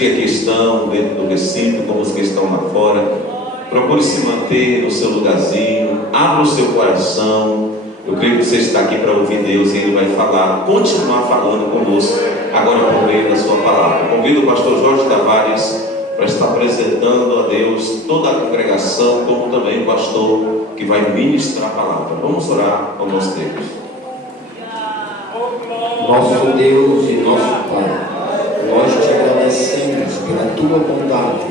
que aqui estão dentro do recinto, como os que estão lá fora, procure se manter no seu lugarzinho, abra o seu coração. Eu creio que você está aqui para ouvir Deus e Ele vai falar, continuar falando conosco, agora por meio da sua palavra. Convido o pastor Jorge Tavares para estar apresentando a Deus toda a congregação, como também o pastor que vai ministrar a palavra. Vamos orar ao nosso Deus. Nosso Deus e nosso Pai, nós te agradecemos pela tua bondade,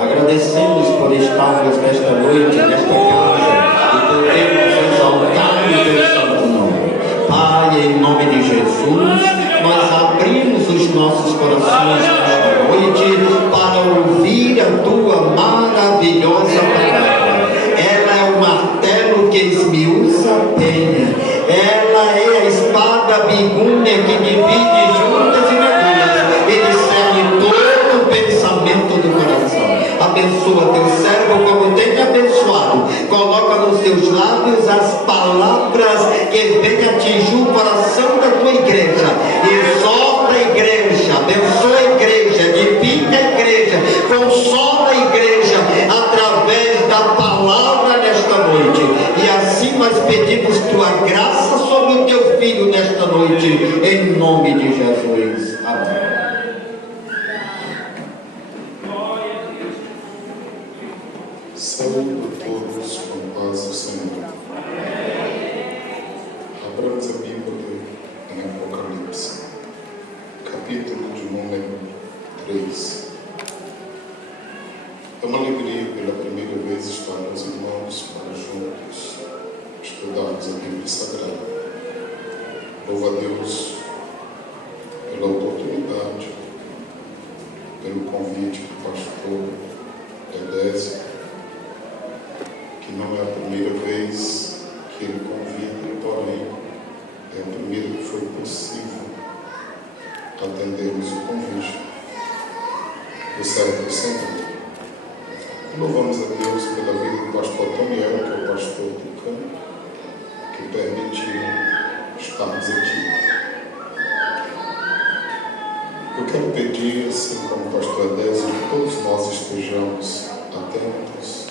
agradecemos por estarmos nesta noite, nesta casa, e podermos exaltar o teu santo nome. Pai, em nome de Jesus, nós abrimos os nossos corações nesta noite para ouvir a tua maravilhosa palavra. Ela é o martelo que esmiuça a penha, ela é a espada bigúnia que divide juntas e medulas e discerne todo o pensamento do coração. Abençoa teu servo como tem abençoado. Coloca nos teus lábios as palavras que venham atingir o coração da tua igreja. Exorta a igreja, abençoa a igreja, edifica a igreja, consola a igreja através da palavra nesta noite. E assim nós pedimos tua graça sobre o teu filho nesta noite, em nome de Jesus. Amém. Saúde a todos com paz do Senhor. Abramos a Bíblia em Apocalipse, capítulo de número 3. É uma alegria pela primeira vez estar os irmãos para juntos estudarmos a Bíblia Sagrada. Louvo a Deus pela oportunidade, pelo convite do pastor Edésio, que não é a primeira vez que ele convida, porém é a primeira que foi possível atendermos o convite do servo do Senhor. Louvamos a Deus pela vida do pastor Toniel, que é o pastor do campo, que permitiu estarmos aqui. Eu quero pedir, assim como o pastor Edésio, que todos nós estejamos atentos,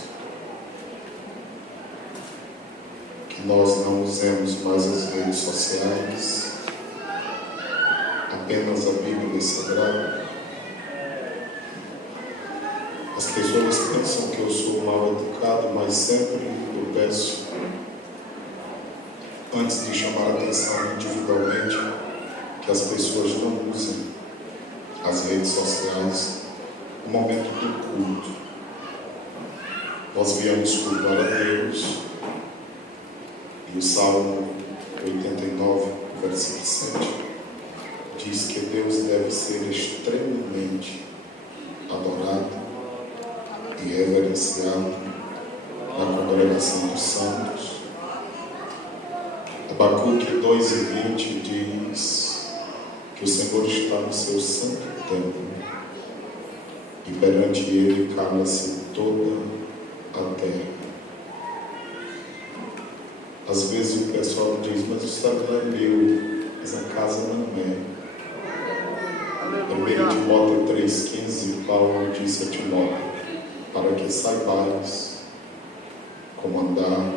que nós não usemos mais as redes sociais, apenas a Bíblia Sagrada. As pessoas pensam que eu sou mal educado, mas sempre eu peço, antes de chamar a atenção individualmente, que as pessoas não usem as redes sociais no momento do culto. Nós viemos cultuar a Deus, e o Salmo 89, versículo 7, diz que Deus deve ser extremamente adorado e reverenciado na congregação dos santos. Abacuque 2:20 diz que o Senhor está no seu santo templo e perante ele cala-se toda a terra. Às vezes o pessoal diz, mas o Instagram é meu, mas a casa não é. 1 Timóteo 3,15, Paulo disse a Timóteo, para que saibais como andar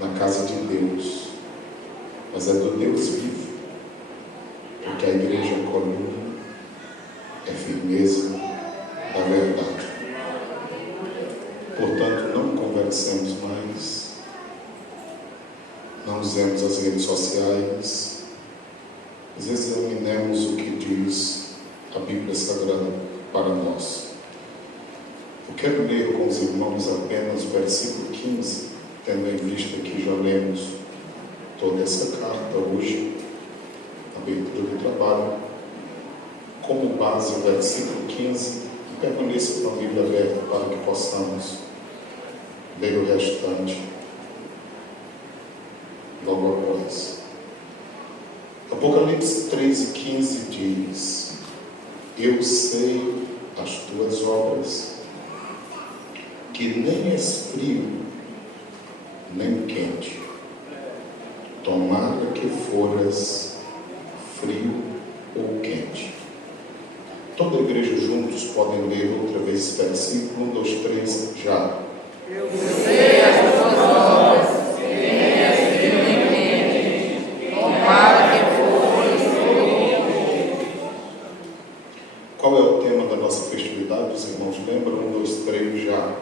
na casa de Deus, mas é do Deus vivo, porque a igreja é coluna, é firmeza da verdade. Portanto, não conversemos mais, não usemos as redes sociais, mas examinemos o que diz a Bíblia Sagrada para nós. Eu quero ler com os irmãos apenas o versículo 15, tendo em vista que já lemos toda essa carta hoje, abertura do trabalho, como base o versículo 15, e permaneça com a Bíblia aberta para que possamos ler o restante logo após. Apocalipse 3:15 diz: eu sei as tuas obras, que nem és frio, nem quente. Tomara que foras frio ou quente. Toda a igreja juntos podem ler outra vez esse versículo. 1, 2, 3, já. Eu sei as tuas obras, que és firmemente, tomara que fores. Qual é o tema da nossa festividade? Os irmãos lembram? 1, 2, 3, já.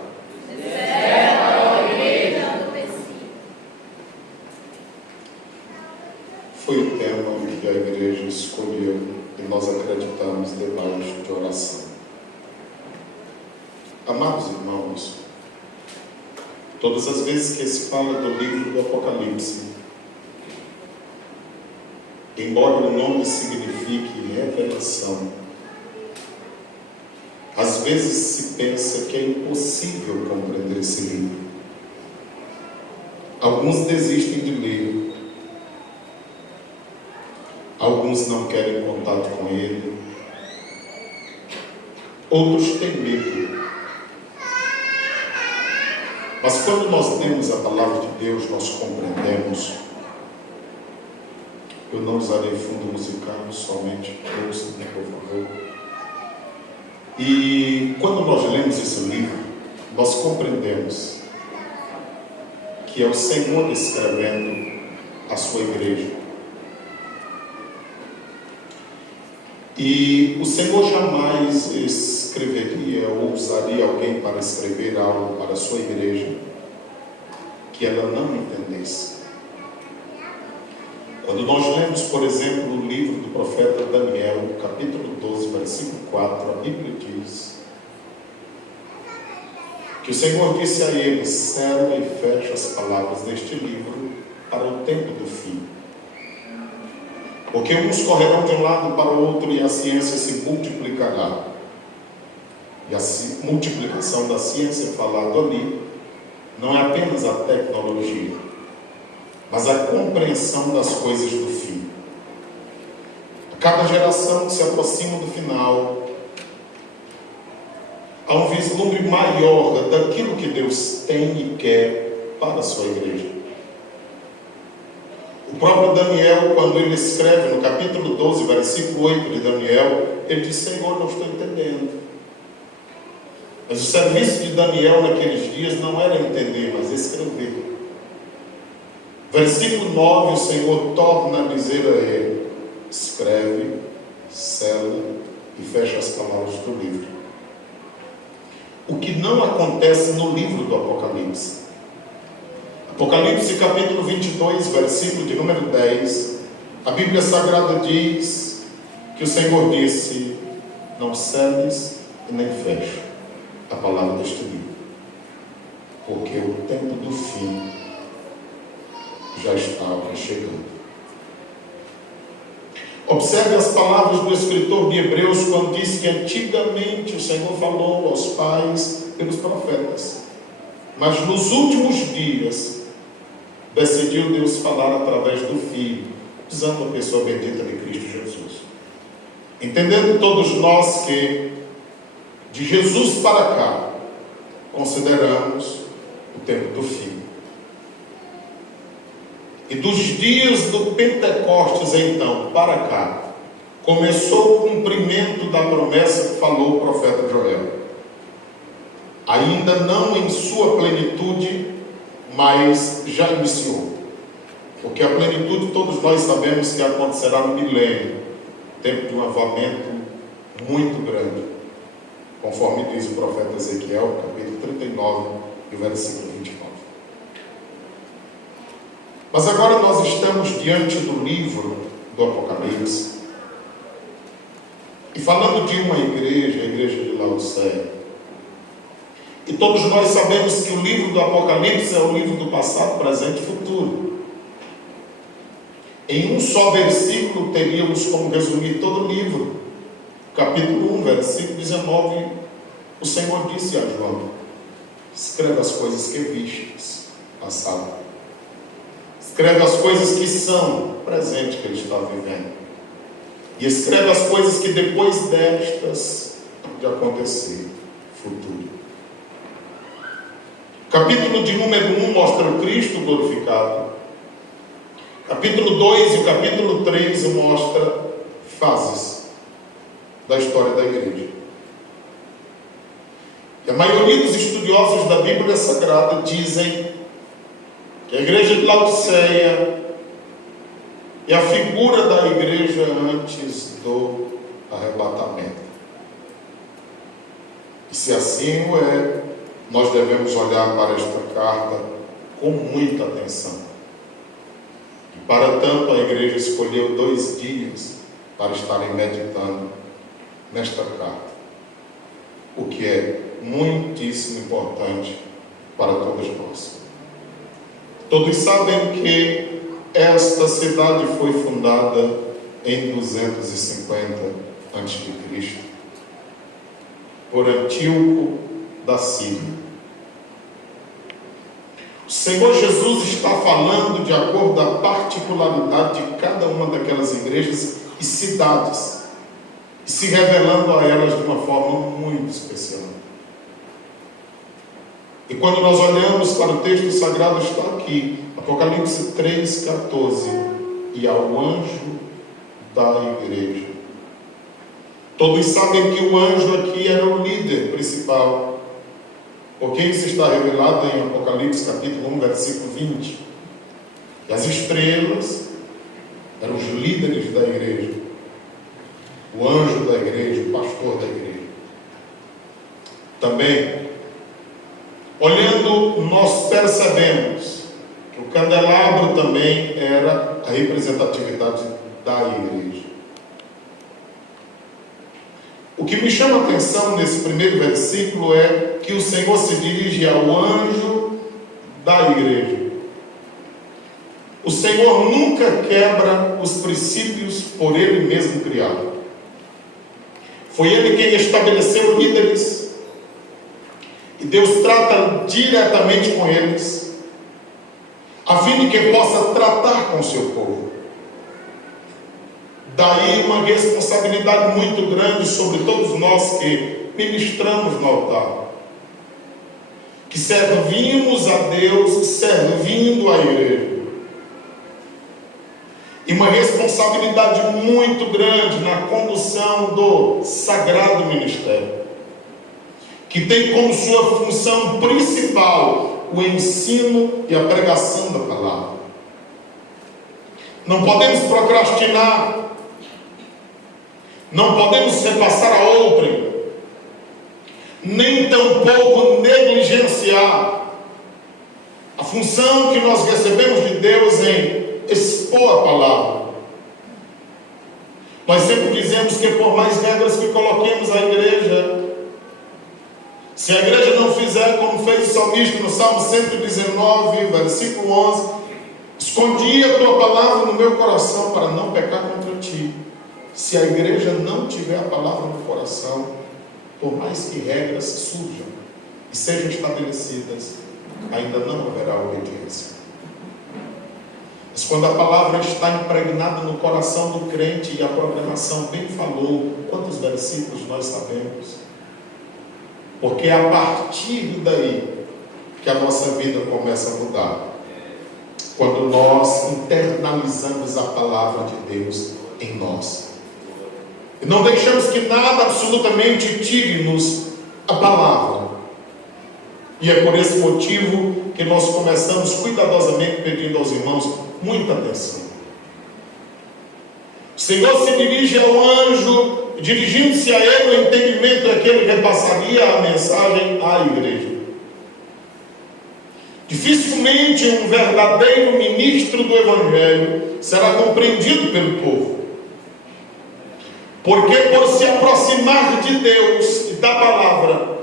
Foi o tema que a igreja escolheu e nós acreditamos debaixo de oração. Amados irmãos, todas as vezes que se fala do livro do Apocalipse, embora o nome signifique revelação, às vezes se pensa que é impossível compreender esse livro. Alguns desistem de ler, alguns não querem contato com ele, outros têm medo. Mas quando nós temos a palavra de Deus, nós compreendemos. Eu não usarei fundo musical, somente ouçam, por favor. E quando nós lemos esse livro, nós compreendemos que é o Senhor escrevendo a sua igreja. E o Senhor jamais escreveria ou usaria alguém para escrever algo para a sua igreja que ela não entendesse. Quando nós lemos, por exemplo, o livro do profeta Daniel, capítulo 12, versículo 4, a Bíblia diz que o Senhor disse a ele: sela e fecha as palavras deste livro para o tempo do fim. Porque uns correrão de um lado para o outro e a ciência se multiplicará. E a multiplicação da ciência falada ali não é apenas a tecnologia, mas a compreensão das coisas do fim. A cada geração que se aproxima do final, há um vislumbre maior daquilo que Deus tem e quer para a sua igreja. O próprio Daniel, quando ele escreve no capítulo 12, versículo 8 de Daniel, ele diz: Senhor, não estou entendendo. Mas o serviço de Daniel naqueles dias não era entender, mas escrever. Versículo 9, o Senhor torna a dizer a ele: escreve, sela e fecha as palavras do livro. O que não acontece no livro do Apocalipse. Apocalipse capítulo 22, versículo de número 10, a Bíblia Sagrada diz que o Senhor disse: não seles e nem feche a palavra deste livro, porque o tempo do fim já estava chegando. Observe as palavras do escritor de Hebreus quando diz que antigamente o Senhor falou aos pais pelos profetas, mas nos últimos dias decidiu Deus falar através do Filho, usando a pessoa bendita de Cristo Jesus. Entendendo todos nós que de Jesus para cá consideramos o tempo do fim. E dos dias do Pentecostes então para cá começou o cumprimento da promessa que falou o profeta Joel. Ainda não em sua plenitude, mas já iniciou. Porque a plenitude todos nós sabemos que acontecerá no milênio, tempo de um avamento muito grande, conforme diz o profeta Ezequiel, capítulo 39, e versículo 29. Mas agora nós estamos diante do livro do Apocalipse, e falando de uma igreja, a igreja de Laodiceia. E todos nós sabemos que o livro do Apocalipse é o livro do passado, presente e futuro. Em um só versículo teríamos como resumir todo o livro. Capítulo 1, versículo 19, o Senhor disse a João: escreve as coisas que vistes, passado. Escreve as coisas que são, presente, que ele está vivendo. E escreve as coisas que depois destas de acontecer, futuro. Capítulo de número 1 mostra o Cristo glorificado. Capítulo 2 e o capítulo 3 mostra fases da história da igreja. E a maioria dos estudiosos da Bíblia Sagrada dizem que a igreja de Laodiceia é a figura da igreja antes do arrebatamento. E se assim o é, nós devemos olhar para esta carta com muita atenção. E para tanto a igreja escolheu 2 dias para estarem meditando nesta carta, o que é muitíssimo importante para todos nós. Todos sabem que esta cidade foi fundada em 250 a.C. por Antíoco da Síria. O Senhor Jesus está falando de acordo com a particularidade de cada uma daquelas igrejas e cidades, e se revelando a elas de uma forma muito especial. E quando nós olhamos para o texto sagrado, está aqui, Apocalipse 3,14, e ao anjo da igreja. Todos sabem que o anjo aqui era o líder principal, porque isso está revelado em Apocalipse capítulo 1, versículo 20. E as estrelas eram os líderes da igreja, o anjo da igreja, o pastor da igreja. Também, olhando, nós percebemos que o candelabro também era a representatividade da igreja. O que me chama a atenção nesse primeiro versículo é que o Senhor se dirige ao anjo da igreja. O Senhor nunca quebra os princípios por Ele mesmo criado. Foi Ele quem estabeleceu líderes, e Deus trata diretamente com eles, a fim de que possa tratar com o seu povo. Daí uma responsabilidade muito grande sobre todos nós que ministramos no altar, que servimos a Deus servindo a igreja. E uma responsabilidade muito grande na condução do sagrado ministério, que tem como sua função principal o ensino e a pregação da palavra. Não podemos procrastinar, não podemos repassar a outrem, nem tampouco negligenciar a função que nós recebemos de Deus em expor a palavra. Nós sempre dizemos que por mais regras que coloquemos à igreja, se a igreja não fizer como fez o salmista no Salmo 119, versículo 11, escondi a tua palavra no meu coração para não pecar contra ti. Se a igreja não tiver a palavra no coração, por mais que regras surjam e sejam estabelecidas, ainda não haverá obediência. Mas quando a palavra está impregnada no coração do crente, e a programação bem falou, quantos versículos nós sabemos? Porque é a partir daí que a nossa vida começa a mudar. Quando nós internalizamos a palavra de Deus em nós. E não deixamos que nada absolutamente tire-nos a palavra. E é por esse motivo que nós começamos cuidadosamente pedindo aos irmãos muita atenção. O Senhor se dirige ao anjo, dirigindo-se a ele, o entendimento é que ele repassaria a mensagem à igreja. Dificilmente um verdadeiro ministro do Evangelho será compreendido pelo povo. Porque por se aproximar de Deus e da palavra,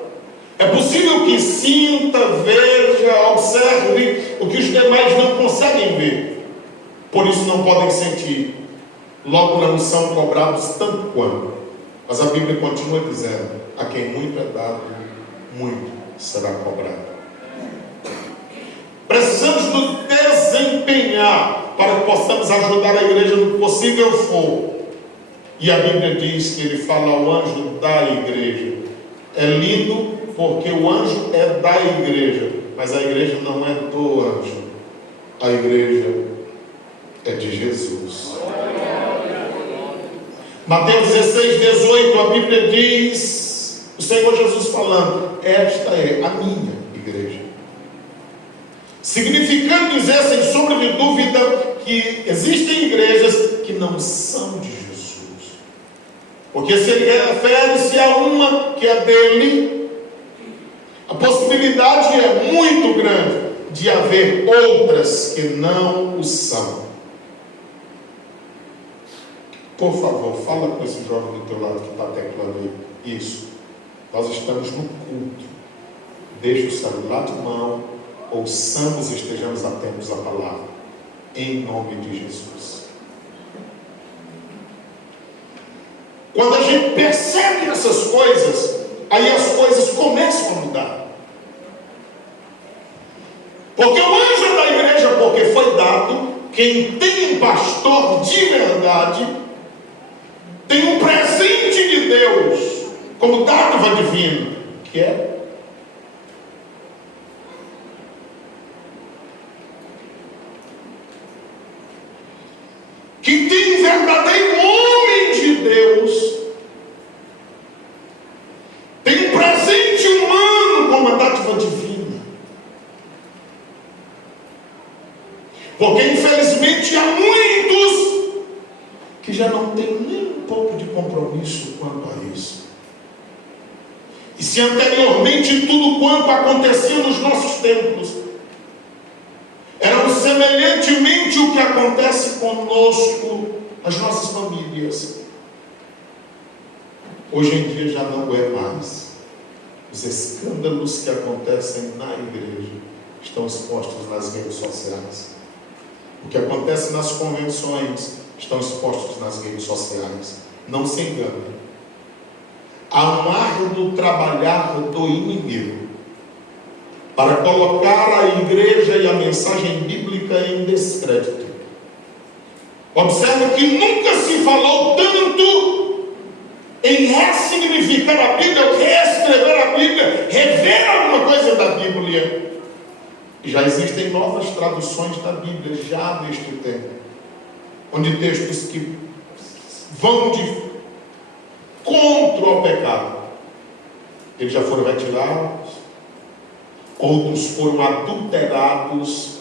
é possível que sinta, veja, observe o que os demais não conseguem ver. Por isso não podem sentir. Logo não são cobrados tanto quanto. Mas a Bíblia continua dizendo: a quem muito é dado, muito será cobrado. Precisamos nos desempenhar para que possamos ajudar a igreja no que possível for. E a Bíblia diz que ele fala ao anjo da igreja. É lindo porque o anjo é da igreja, mas a igreja não é do anjo. A igreja é de Jesus. Mateus 16, 18, a Bíblia diz: O Senhor Jesus falando, esta é a minha igreja. Significando dizer, sem sombra de dúvida, que existem igrejas que não são de Jesus. Porque se ele refere-se a uma que é dele, a possibilidade é muito grande de haver outras que não o são. Por favor, fala com esse jovem do teu lado que está teclando aí. Isso. Nós estamos no culto. Deixa o celular de mão. Ouçamos e estejamos atentos à palavra. Em nome de Jesus. Quando a gente percebe essas coisas, aí as coisas começam a mudar. Porque o anjo da igreja, porque foi dado, quem tem um pastor de verdade, tem um presente de Deus, como dádiva divina, que é que tem um verdadeiro homem de Deus, tem um presente humano como a dádiva divina. Porque infelizmente há muitos que já não têm nem um pouco de compromisso quanto a isso. E se anteriormente tudo quanto acontecia nos nossos templos era semelhantemente o que acontece conosco, as nossas famílias, hoje em dia já não é mais. Os escândalos que acontecem na igreja estão expostos nas redes sociais. O que acontece nas convenções estão expostos nas redes sociais. Não se engane. Há um árduo trabalhar do inimigo para colocar a igreja e a mensagem bíblica em descrédito. Observe que nunca se falou tanto em ressignificar a Bíblia, reescrever a Bíblia, rever alguma coisa da Bíblia. Já existem novas traduções da Bíblia, já neste tempo, onde textos que vão de contra o pecado, eles já foram retirados, outros foram adulterados,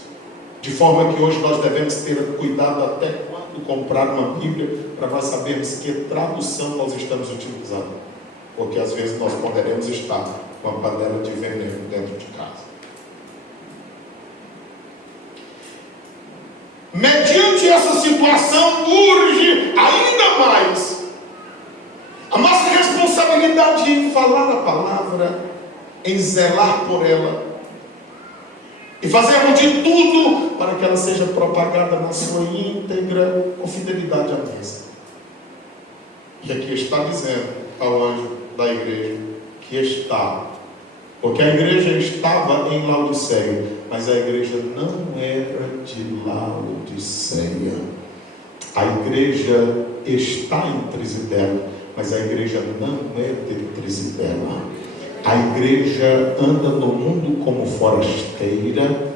de forma que hoje nós devemos ter cuidado até quando comprar uma Bíblia, para nós sabermos que tradução nós estamos utilizando, porque às vezes nós poderemos estar com uma panela de veneno dentro de casa. Mediante essa situação, urge ainda mais a nossa responsabilidade em falar a palavra, em zelar por ela e fazermos de tudo para que ela seja propagada na sua íntegra com fidelidade à mesa. E aqui está dizendo ao anjo da igreja que está, porque a igreja estava em Laodiceia, mas a igreja não era de Laodiceia. A igreja está em Trizidela, mas a igreja não é de Trizidela. A igreja anda no mundo como forasteira,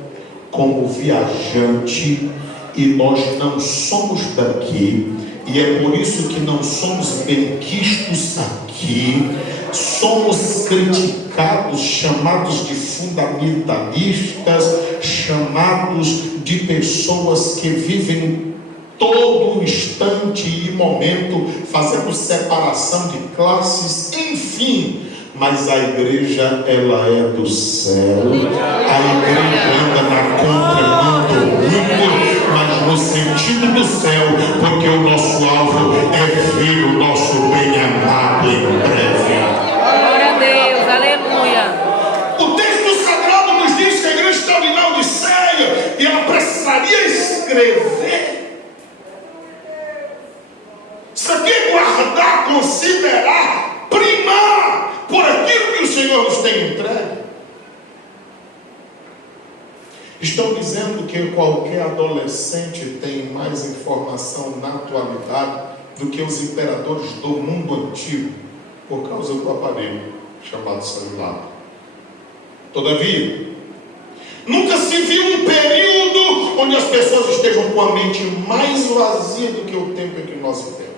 como viajante, e nós não somos daqui, e é por isso que não somos benquistos aqui, somos criticados, chamados de fundamentalistas, chamados de pessoas que vivem todo instante e momento fazendo separação de classes, enfim. Mas a igreja, ela é do céu. A igreja anda na contramão do mundo, mas no sentido do céu, porque o nosso alvo é ver o nosso bem-amado em breve. Glória a Deus, aleluia. O texto sagrado nos diz que a igreja estava em Laodiceia e ela precisaria escrever. Isso aqui é guardar, considerar, primar por aquilo que o Senhor nos tem entregue. Estão dizendo que qualquer adolescente tem mais informação na atualidade do que os imperadores do mundo antigo, por causa do aparelho chamado celular. Todavia, nunca se viu um período onde as pessoas estejam com a mente mais vazia do que o tempo em que nós vivemos.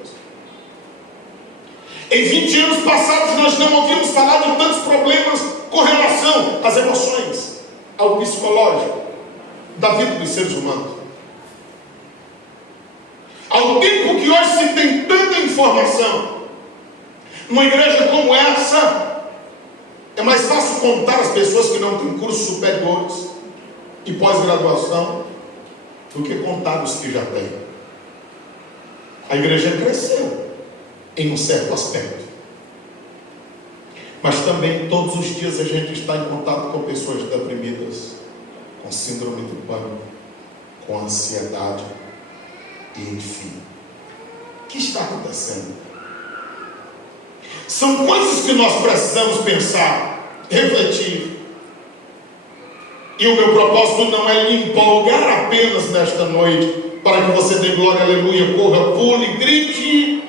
Em 20 anos passados nós não ouvimos falar de tantos problemas com relação às emoções, ao psicológico, da vida dos seres humanos. Ao tempo que hoje se tem tanta informação, numa igreja como essa, é mais fácil contar as pessoas que não têm cursos superiores e pós-graduação do que contar os que já têm. A igreja cresceu em um certo aspecto, mas também todos os dias a gente está em contato com pessoas deprimidas, com síndrome do pânico, com ansiedade e enfim. O que está acontecendo? São coisas que nós precisamos pensar, refletir. E o meu propósito não é lhe empolgar apenas nesta noite, para que você dê glória, aleluia, corra, pule, grite,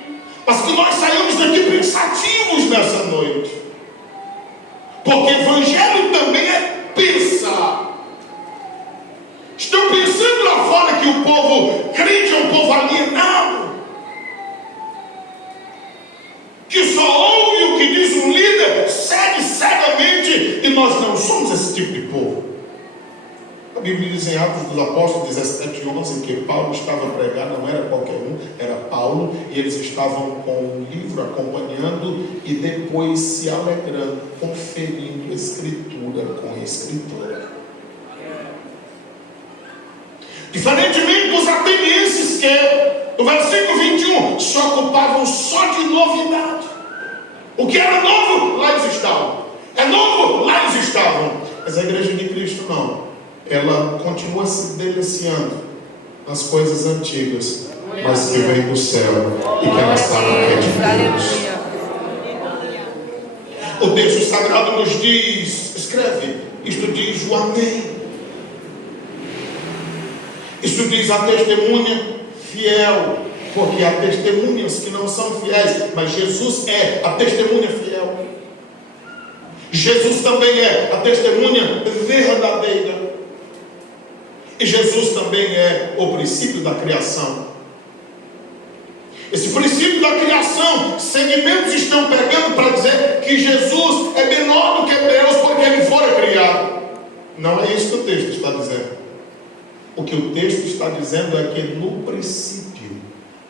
mas que nós saímos daqui pensativos nessa noite. Porque evangelho também é pensar. Estão pensando lá fora que o povo crente é um povo alienado, que só ouve o que diz um líder, segue cegamente, e nós não somos esse tipo de povo. A Bíblia diz em Atos dos Apóstolos 17:11 que Paulo estava a pregar, não era qualquer um, era Paulo, e eles estavam com um livro acompanhando e depois se alegrando, conferindo escritura com escritura. Diferentemente dos atenienses que, no versículo 21, se ocupavam só de novidade. O que era novo, lá eles estavam. É novo, lá eles estavam. Mas a igreja de Cristo não. Ela continua se deliciando nas coisas antigas, mas que vem do céu e que ela está na rede de Deus. O texto sagrado nos diz, escreve, isto diz o amém. Isso diz a testemunha fiel, porque há testemunhas que não são fiéis, mas Jesus é a testemunha fiel. Jesus também é a testemunha verdadeira. E Jesus também é o princípio da criação. Esse princípio da criação, segmentos estão pegando para dizer que Jesus é menor do que Deus porque ele fora criado. Não é isso que o texto está dizendo. O que o texto está dizendo é que no princípio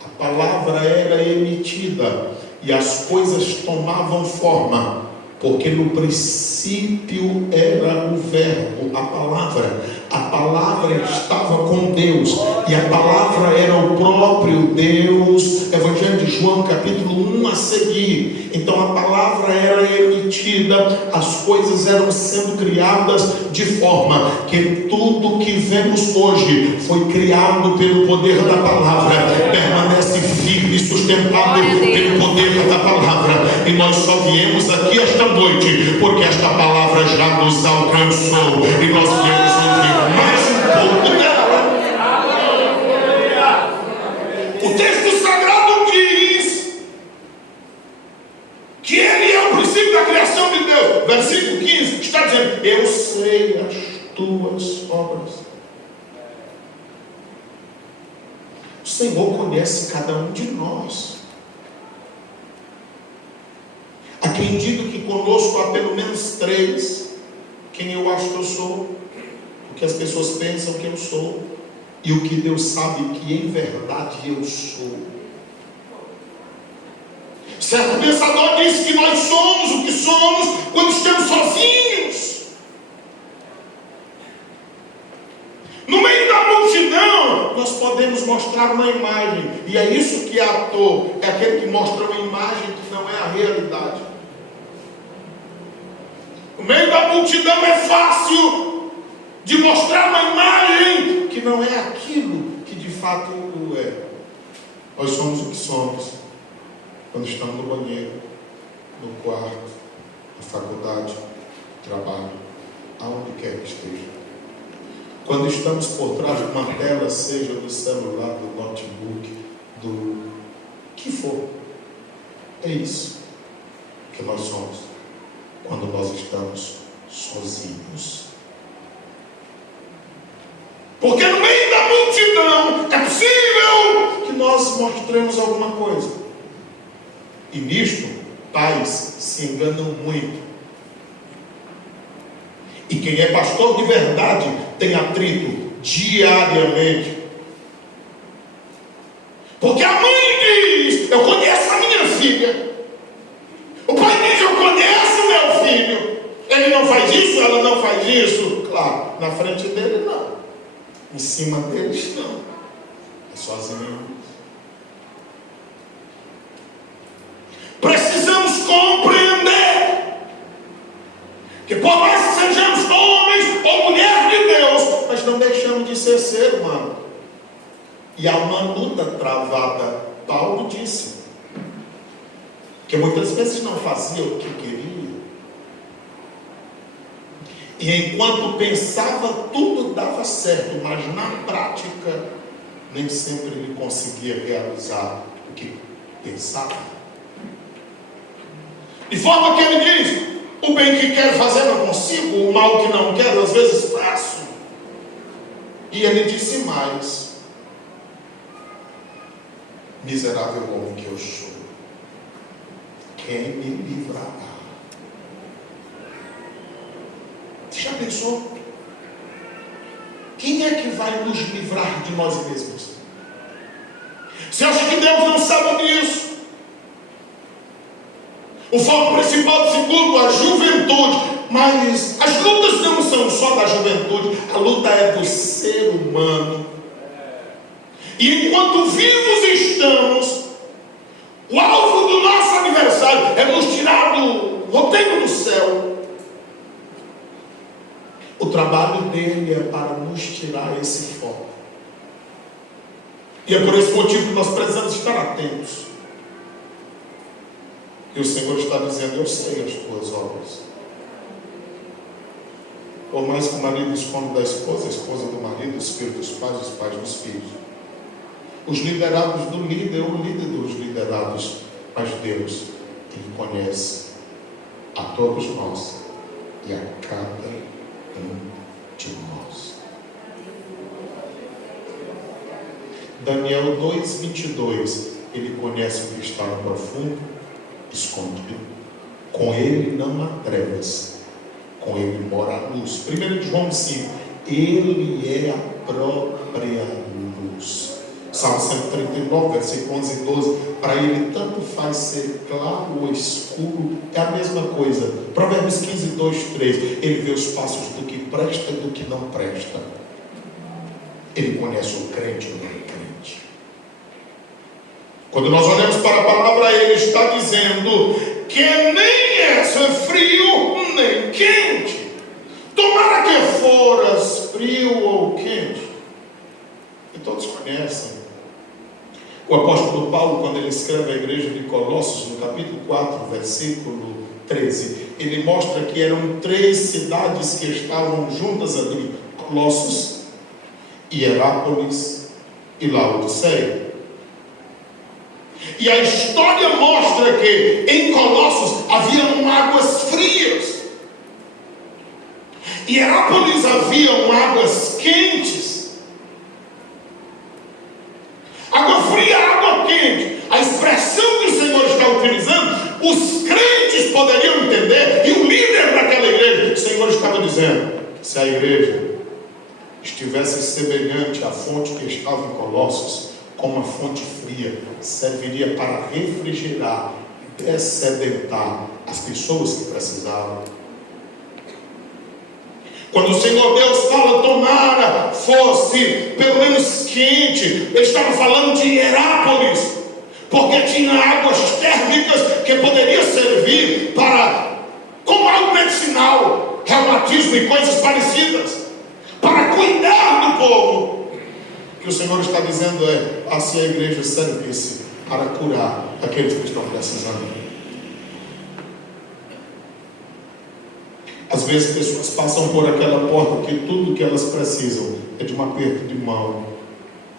a palavra era emitida e as coisas tomavam forma, porque no princípio era o verbo, a palavra. A palavra estava com Deus e a palavra era o próprio Deus. Evangelho de João capítulo 1 a seguir. Então a palavra era emitida, as coisas eram sendo criadas de forma que tudo que vemos hoje foi criado pelo poder da palavra, permanece firme e sustentado pelo poder da palavra. E nós só viemos aqui esta noite porque esta palavra já nos alcançou e nós queremos ouvir mais um pouco dela. O texto sagrado diz que ele é o princípio da criação de Deus. Versículo 15 está dizendo: eu sei as tuas obras. O Senhor conhece cada um de nós. Há quem diga que conosco há pelo menos 3. Quem eu acho que eu sou, o que as pessoas pensam que eu sou, e o que Deus sabe que em verdade eu sou. Certo pensador disse que nós somos o que somos quando estamos sozinhos. No meio da multidão, nós podemos mostrar uma imagem, e é isso que é ator, é aquele que mostra uma imagem que não é a realidade. No meio da multidão é fácil de mostrar uma imagem que não é aquilo que de fato é. Nós somos o que somos quando estamos no banheiro, no quarto, na faculdade, no trabalho, aonde quer que esteja. Quando estamos por trás de uma tela, seja do celular, do notebook, do que for, é isso que nós somos quando nós estamos sozinhos. Porque no meio da multidão é possível que nós mostremos alguma coisa. E nisto pais se enganam muito. E quem é pastor de verdade tem atrito diariamente. Porque a mãe diz: eu conheço a minha filha. O pai diz: eu conheço o meu filho. Ele não faz isso, ela não faz isso. Claro, na frente dele não. Em cima deles não. É sozinho. Precisamos compreender que por mais que sejamos homens ou mulheres de Deus, nós não deixamos de ser humano. E há uma luta travada. Paulo disse que muitas vezes não fazia o que queria. E enquanto pensava, tudo dava certo, mas na prática, nem sempre ele conseguia realizar o que pensava. De forma que ele diz: o bem que quero fazer não consigo, o mal que não quero às vezes faço. E ele disse mais: miserável homem que eu sou, quem me livrará? Você já pensou? Quem é que vai nos livrar de nós mesmos? Você acha que Deus não sabe disso? O foco principal desse culto é a juventude. Mas as lutas não são só da juventude. A luta é do ser humano. E enquanto vivos estamos, o alvo do nosso aniversário é nos tirar do reino do céu. O trabalho dele é para nos tirar esse foco. E é por esse motivo que nós precisamos estar atentos. E o Senhor está dizendo: eu sei as tuas obras. Por mais que o marido esconda da esposa, a esposa do marido, os filhos dos pais, os pais dos filhos. Os liderados do líder, o líder dos liderados. Mas Deus, Ele conhece a todos nós e a cada de nós. Daniel 2:22. Ele conhece o que está no profundo, escondido. Com ele não há trevas, com ele mora a luz. 1 João 5. Ele é a própria luz. Salmo 139, versículo 11 e 12. Para ele tanto faz ser claro ou escuro, é a mesma coisa. Provérbios 15, 2, 3. Ele vê os passos do que presta e do que não presta. Ele conhece o crente e o não crente. Quando nós olhamos para a palavra, ele está dizendo que nem é frio nem quente. Tomara que foras frio ou quente. E todos conhecem o apóstolo Paulo, quando ele escreve à igreja de Colossos, no capítulo 4, versículo 13, ele mostra que eram 3 cidades que estavam juntas ali: Colossos, Hierápolis e Laodiceia. E a história mostra que em Colossos haviam águas frias, em Hierápolis haviam águas quentes. Água fria, água quente. A expressão que o Senhor está utilizando, os crentes poderiam entender, e o líder daquela igreja, o Senhor estava dizendo: se a igreja estivesse semelhante à fonte que estava em Colossos, como uma fonte fria, serviria para refrigerar e dessedentar as pessoas que precisavam. Quando o Senhor Deus fala tomara fosse pelo menos quente, ele estava falando de Hierápolis, porque tinha águas térmicas que poderia servir para, como algo medicinal, reumatismo e coisas parecidas, para cuidar do povo. O que o Senhor está dizendo é: assim a igreja servisse para curar aqueles que estão precisando. Às vezes pessoas passam por aquela porta que tudo que elas precisam é de um aperto de mão.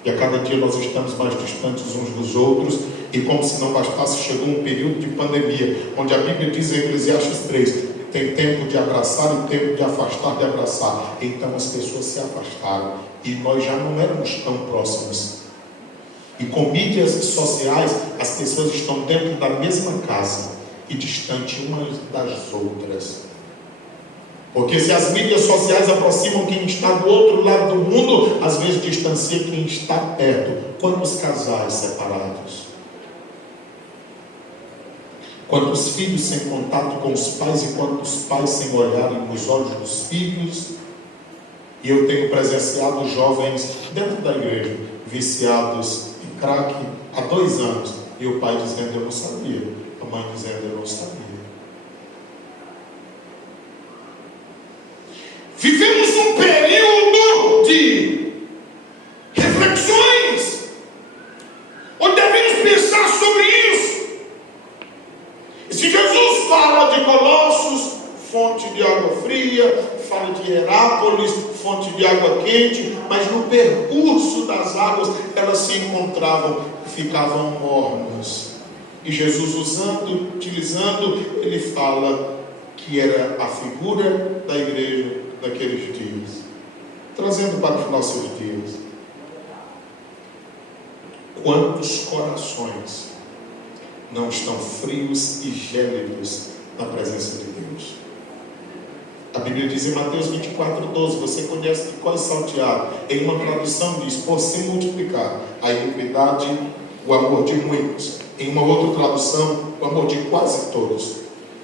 E a cada dia nós estamos mais distantes uns dos outros. E como se não bastasse, chegou um período de pandemia, onde a Bíblia diz em Eclesiastes 3, tem tempo de abraçar e tempo de afastar de abraçar. Então as pessoas se afastaram e nós já não éramos tão próximos. E com mídias sociais, as pessoas estão dentro da mesma casa e distante umas das outras. Porque se as mídias sociais aproximam quem está do outro lado do mundo, às vezes distancia quem está perto. Quantos casais separados? Quantos filhos sem contato com os pais e quantos pais sem olharem nos olhos dos filhos? E eu tenho presenciado jovens dentro da igreja, viciados em crack há 2 anos. E o pai dizendo: eu não sabia. A mãe dizendo: eu não sabia. Vivemos um período de reflexões, onde devemos pensar sobre isso. E se Jesus fala de Colossos, fonte de água fria, fala de Herápolis, fonte de água quente, mas no percurso das águas elas se encontravam e ficavam mornas. E Jesus utilizando, ele fala que era a figura da igreja naqueles dias, trazendo para os nossos dias. Quantos corações não estão frios e gélidos na presença de Deus? A Bíblia diz em Mateus 24:12, você conhece de qual é salteado? Em uma tradução diz: por se multiplicar a iniquidade, o amor de muitos. Em uma outra tradução, o amor de quase todos.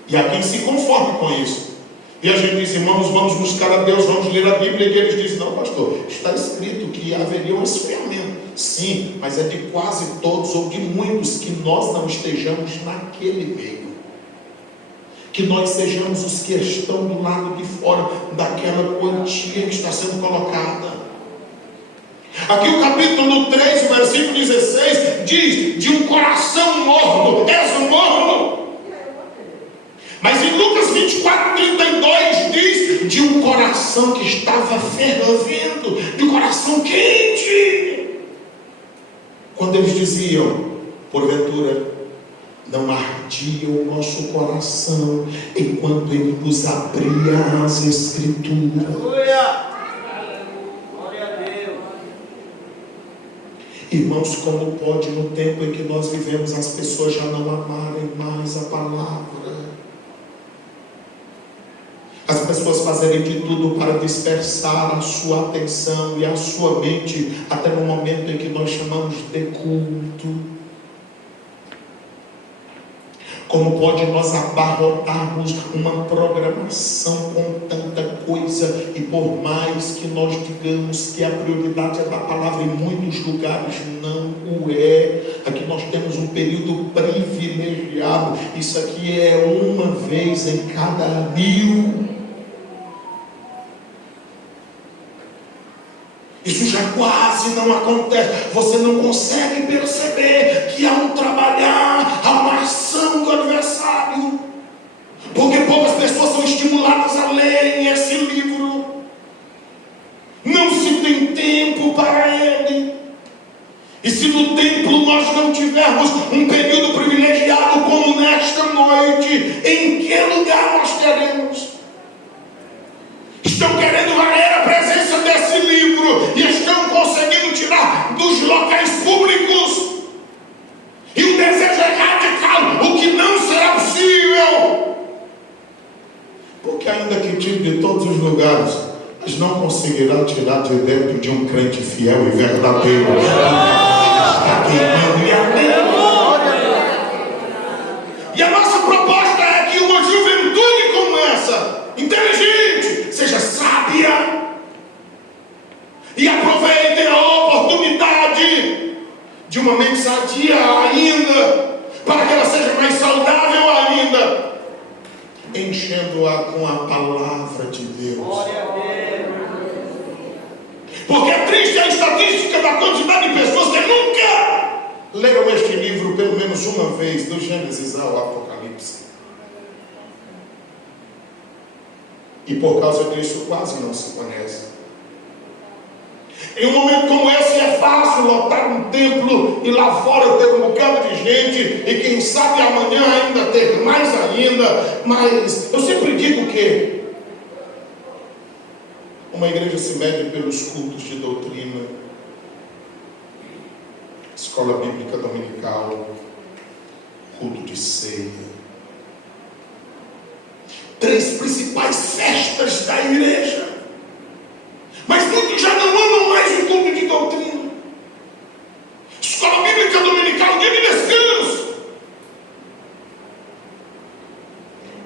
E há quem se conforme com isso. E a gente diz: irmãos, vamos buscar a Deus, vamos ler a Bíblia. E eles dizem: não, pastor, está escrito que haveria um esfriamento. Sim, mas é de quase todos ou de muitos, que nós não estejamos naquele meio. Que nós sejamos os que estão do lado de fora daquela quantia que está sendo colocada. Aqui o capítulo 3, versículo 16 diz: de um coração morno, és um morno. Mas em Lucas 24:32 diz: de um coração que estava fervendo, de um coração quente. Quando eles diziam: porventura não ardia o nosso coração enquanto ele nos abria as Escrituras. Glória a Deus. Irmãos, como pode no tempo em que nós vivemos as pessoas já não amarem mais a palavra? As pessoas fazerem de tudo para dispersar a sua atenção e a sua mente até no momento em que nós chamamos de culto. Como pode nós abarrotarmos uma programação com tanta coisa, e por mais que nós digamos que a prioridade é da palavra, em muitos lugares não o é. Aqui nós temos um período privilegiado. Isso aqui é uma vez em cada 1000. Isso já quase não acontece. Você não consegue perceber que há um trabalhar, há uma ação do adversário, porque poucas pessoas são estimuladas a lerem esse livro. Não se tem tempo para ele. E se no templo nós não tivermos um período privilegiado como nesta noite, em que lugar nós teremos? Estão querendo varrer a presença desse livro e estão conseguindo tirar dos locais públicos. E o desejo é radical, o que não será possível. Porque ainda que tire de todos os lugares, mas não conseguirá tirar de dentro de um crente fiel e verdadeiro. Está queimando e ardendo. E a nossa proposta é que uma juventude como essa, inteligente, seja sábia e aproveite a oportunidade de uma mente sadia ainda, para que ela seja mais saudável ainda, enchendo-a com a palavra de Deus. Porque é triste a estatística da quantidade de pessoas que nunca leram este livro pelo menos uma vez, do Gênesis ao Apocalipse. E por causa disso quase não se conhece. Em um momento como esse é fácil lotar um templo e lá fora ter um bocado de gente, e quem sabe amanhã ainda ter mais ainda. Mas eu sempre digo que uma igreja se mede pelos cultos de doutrina, escola bíblica dominical, culto de ceia, 3 principais festas da igreja. Mas muitos já não amam mais o culto de doutrina. Escola bíblica dominical, dia de descanso.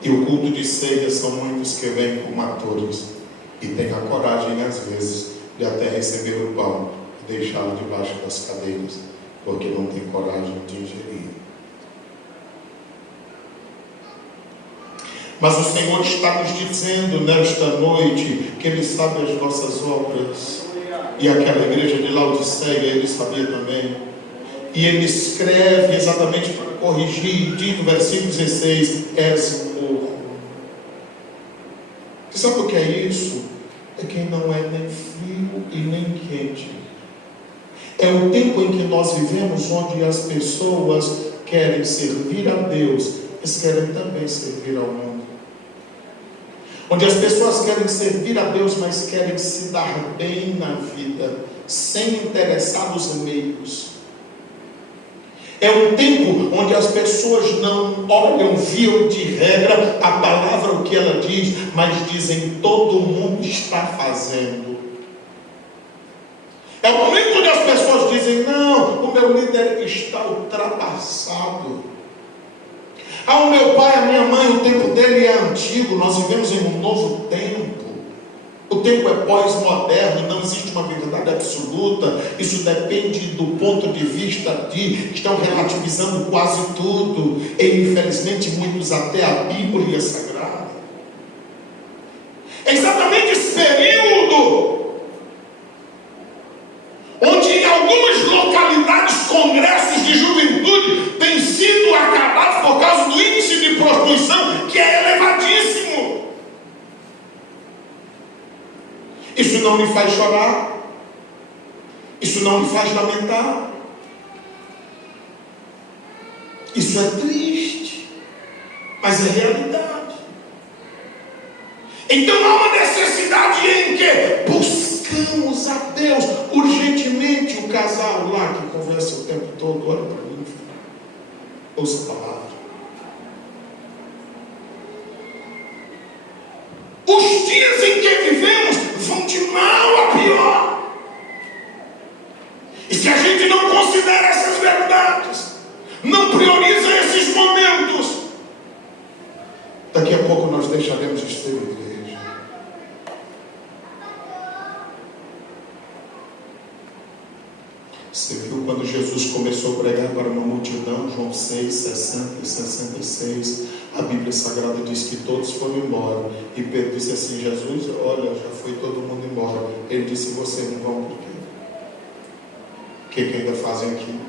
E o culto de ceia são muitos que vêm como atores e têm a coragem, às vezes, de até receber o pão e deixá-lo debaixo das cadeiras, porque não tem coragem de ingerir. Mas o Senhor está nos dizendo nesta noite que Ele sabe as nossas obras. E aquela igreja de Laodiceia, Ele sabia também. E Ele escreve exatamente para corrigir, diz no versículo 16: és morno. Você sabe o que é isso? É quem não é nem frio e nem quente. É o tempo em que nós vivemos, onde as pessoas querem servir a Deus, mas querem também servir ao mundo. Onde as pessoas querem servir a Deus, mas querem se dar bem na vida, sem interessar nos meios. É um tempo onde as pessoas não olham, via de regra, a palavra, o que ela diz, mas dizem: todo mundo está fazendo. É o momento onde as pessoas dizem: não, o meu líder está ultrapassado. Ah, o meu pai, a minha mãe, o tempo dele é antigo. Nós vivemos em um novo tempo. O tempo é pós-moderno, não existe uma verdade absoluta. Isso depende do ponto de vista de... Estão relativizando quase tudo. E infelizmente muitos até a Bíblia Sagrada. É exatamente esse período onde em algumas localidades, congressos de juventude têm sido acabados por causa do índice de prostituição, que é elevadíssimo. Isso não lhe faz chorar? Isso não lhe faz lamentar? Isso é triste, mas é realidade. Então há uma necessidade em que buscamos a Deus urgentemente. O casal lá que conversa o tempo todo, olha para mim, ouça a palavra. Os dias em que vivemos vão de mal a pior. E se a gente não considera essas verdades, não prioriza esses momentos, daqui a pouco nós deixaremos de ser igreja. Você viu quando Jesus começou a pregar para uma multidão, João 6, 60 e 66, a Bíblia Sagrada diz que todos foram embora. E Pedro disse assim: Jesus, olha, já foi todo mundo embora. Ele disse: vocês não vão por quê? O que ainda fazem aqui?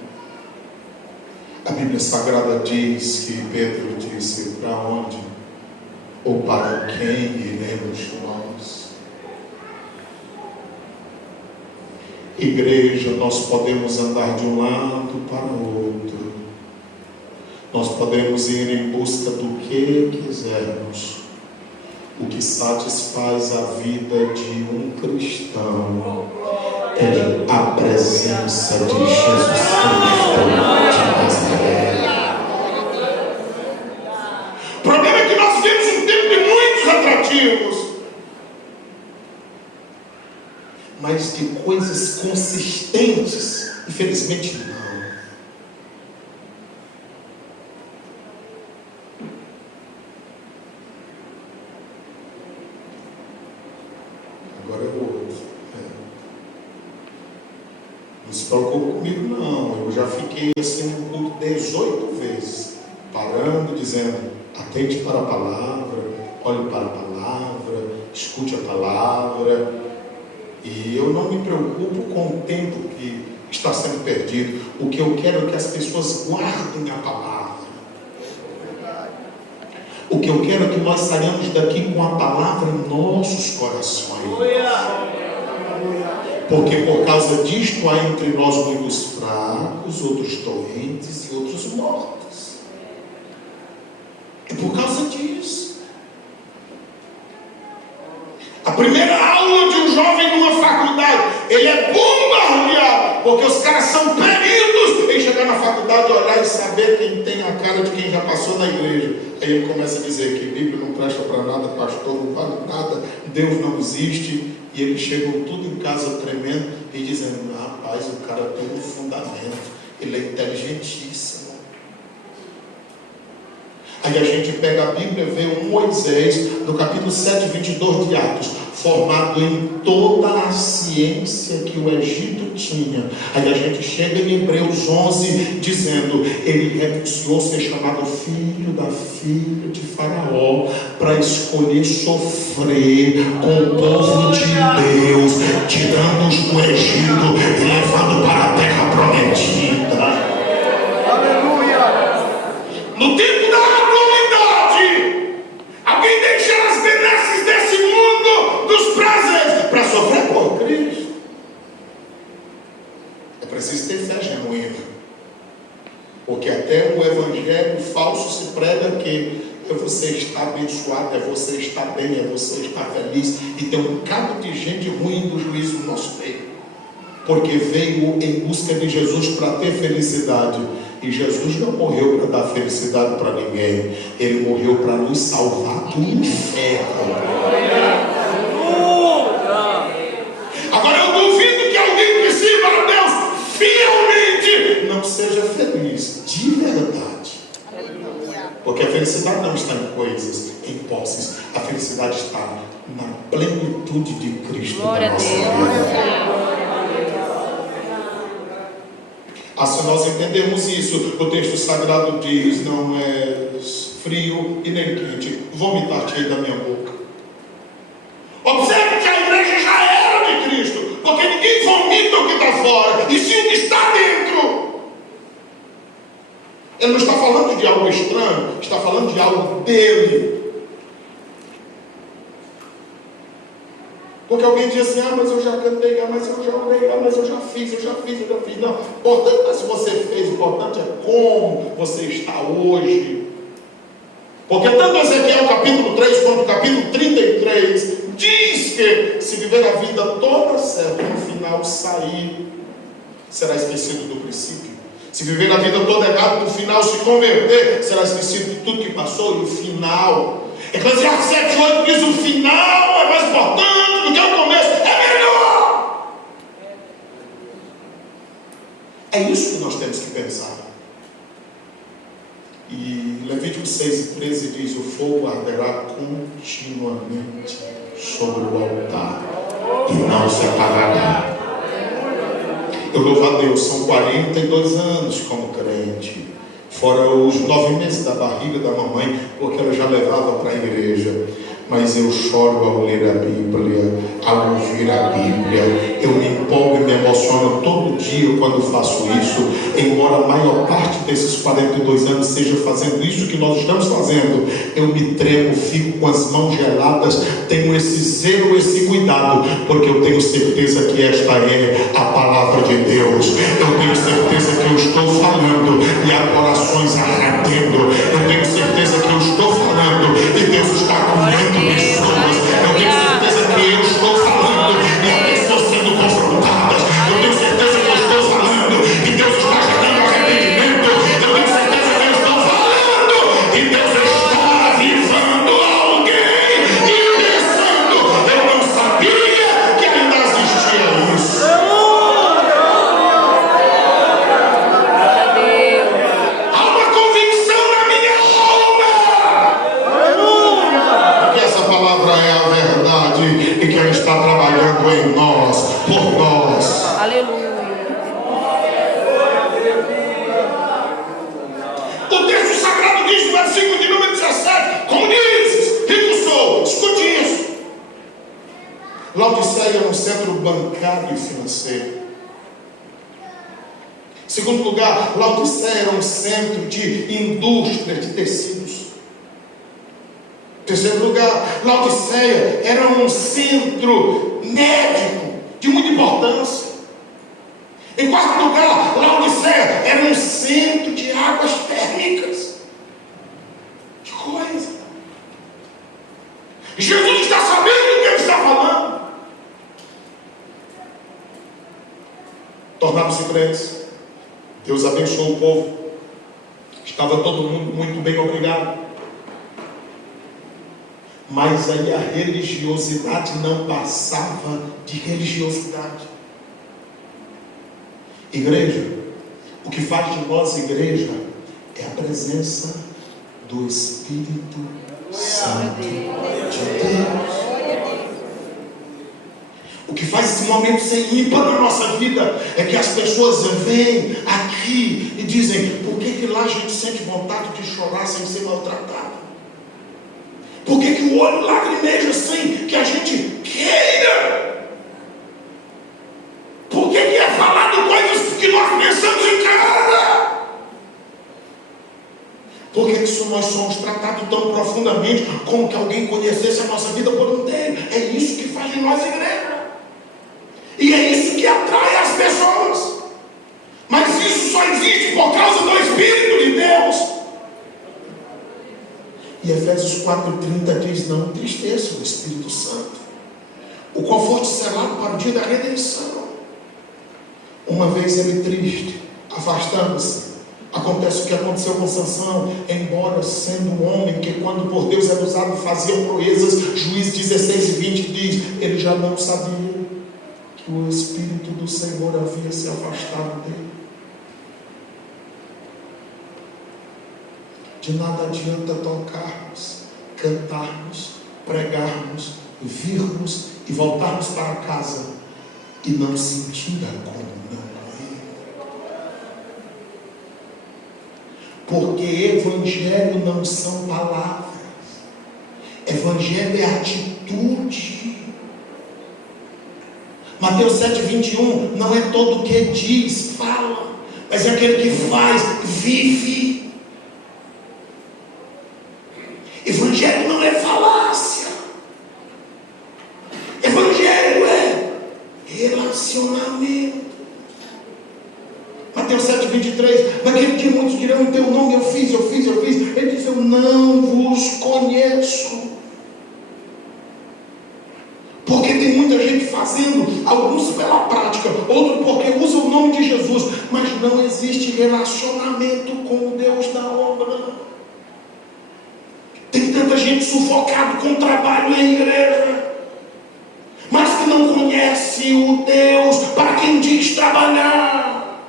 A Bíblia Sagrada diz que Pedro disse: para onde? Ou para quem iremos nós? Igreja, nós podemos andar de um lado para o outro. Nós podemos ir em busca do que quisermos. O que satisfaz a vida de um cristão é a presença de Jesus Cristo de Nazaré. O problema é que nós vivemos um tempo de muitos atrativos, mas de coisas consistentes, infelizmente não. Agora é o outro. Não se preocupe comigo não. Eu já fiquei assim por 18 vezes, parando, dizendo: atente para a palavra, olhe para a palavra, escute a palavra. E eu não me preocupo com o tempo que está sendo perdido. O que eu quero é que as pessoas guardem a palavra. O que eu quero é que nós saiamos daqui com a palavra em nossos corações. Porque por causa disto há entre nós muitos fracos, outros doentes e outros mortos. É por causa disso. A primeira aula de um jovem numa faculdade, ele é bombardeado, porque os caras são peritos em chegar chegar na faculdade, olhar e saber quem tem a cara de quem já passou na igreja. Aí ele começa a dizer que Bíblia não presta para nada, pastor não vale nada, Deus não existe. E eles chegam tudo em casa tremendo e dizendo: rapaz, o cara tem um fundamento, ele é inteligentíssimo. Aí a gente pega a Bíblia e vê um Moisés, no capítulo 7, 22 de Atos, formado em toda a ciência que o Egito tinha. Aí a gente chega em Hebreus 11, dizendo: ele renunciou ser chamado filho da filha de Faraó, para escolher sofrer com o povo de Deus, tirando-os do Egito e levando para a terra prometida. Aleluia! No tempo da alguém deixar as benesses desse mundo, dos prazeres, para sofrer por Cristo. É preciso ter fé genuína, porque até o evangelho falso se prega que é você estar abençoado, é você estar bem, é você estar feliz, e tem um bocado de gente ruim do juízo no nosso meio, porque veio em busca de Jesus para ter felicidade. E Jesus não morreu para dar felicidade para ninguém. Ele morreu para nos salvar do inferno. Agora eu duvido que alguém que sirva a Deus fielmente não seja feliz de verdade. Porque a felicidade não está em coisas, em posses. A felicidade está na plenitude de Cristo na nossa vida. Se nós entendermos isso, o texto sagrado diz: não é frio e nem quente, vomitar-te da minha boca. Observe que a igreja já era de Cristo, porque ninguém vomita o que está fora, e sim o que está dentro. Ele não está falando de algo estranho, está falando de algo dele. Porque alguém diz assim: mas eu já cantei, mas eu já orei, mas eu já fiz. Não, importante não é se você fez, o importante é como você está hoje. Porque tanto Ezequiel capítulo 3 quanto capítulo 33 diz que se viver a vida toda certa, no final sair, será esquecido do princípio. Se viver a vida toda errada, no final se converter, será esquecido de tudo que passou. E o final, Eclesiastes 7:8 diz: o final é mais importante do que o começo, é melhor. É isso que nós temos que pensar. E Levítico 6:13 diz: o fogo arderá continuamente sobre o altar e não se apagará. Eu louvo a Deus, são 42 anos como crente, fora os 9 meses da barriga da mamãe, porque ela já levava para a igreja. Mas eu choro ao ler a Bíblia, ao ouvir a Bíblia. Eu me empolgo e me emociono todo dia quando faço isso. Embora a maior parte desses 42 anos seja fazendo isso que nós estamos fazendo, eu me tremo, fico com as mãos geladas, tenho esse zelo, esse cuidado, porque eu tenho certeza que esta é a palavra de Deus. Eu tenho certeza que eu estou falando e há corações arrependendo. Eu tenho certeza que eu estou falando e Deus está curando pessoas. Eu tenho certeza que eu estou falando e pessoas sendo confrontadas. Eu tenho certeza que eu estou falando e Deus está gerando arrependimento. Eu tenho certeza que eu estou falando e Deus está avivando alguém e pensando: eu não sabia que ainda existia isso. Há uma convicção na minha alma. Que essa palavra é a verdade e que ela está trabalhando em nós, por nós. Aleluia. O texto sagrado diz no versículo de número 17: como dizes, rico sou, escute isso. Laodiceia era um centro bancário e financeiro. Segundo lugar, Laodiceia era um centro de indústria de tecidos. Terceiro lugar, Laodiceia era um centro médico de muita importância. Em quarto lugar, Laodiceia era um centro de águas térmicas. Que coisa! Jesus está sabendo do que ele está falando. Tornaram-se crentes, Deus abençoou o povo. Estava todo mundo muito bem, obrigado. Mas aí a religiosidade não passava de religiosidade. Igreja, o que faz de nós igreja é a presença do Espírito Santo de Deus. O que faz esse momento ser ímpar na nossa vida é que as pessoas vêm aqui e dizem: por que lá a gente sente vontade de chorar sem ser maltratado? Por que o olho lacrimeja sem que a gente queira? Por que é falado coisas que nós pensamos em casa? Por que nós somos tratados tão profundamente como que alguém conhecesse a nossa vida por um tempo? É isso que faz de nós igreja. E é isso que atrai as pessoas. Mas isso só existe por causa do Espírito de Deus. E Efésios 4,30 diz: não entristeça o Espírito Santo. O conforto selado para o dia da redenção. Uma vez ele triste, afastando-se, acontece o que aconteceu com Sansão. Embora sendo um homem que quando por Deus era usado fazia proezas, Juízes 16:20 diz: ele já não sabia que o Espírito do Senhor havia se afastado dele. De nada adianta tocarmos, cantarmos, pregarmos, virmos e voltarmos para casa e não sentir a comunhão com Ele. Porque evangelho não são palavras, evangelho é atitude. Mateus 7:21, não é todo o que diz, fala, mas é aquele que faz, vive. Evangelho não é falácia. Evangelho é relacionamento. Mateus 7:23, naquele dia muitos dirão: em teu nome eu fiz. Ele diz: eu não vos conheço. Porque tem muita gente fazendo, alguns pela prática, outros porque usam o nome de Jesus, mas não existe relacionamento com o Deus da obra. Tem tanta gente sufocada com trabalho em igreja, mas que não conhece o Deus para quem diz trabalhar.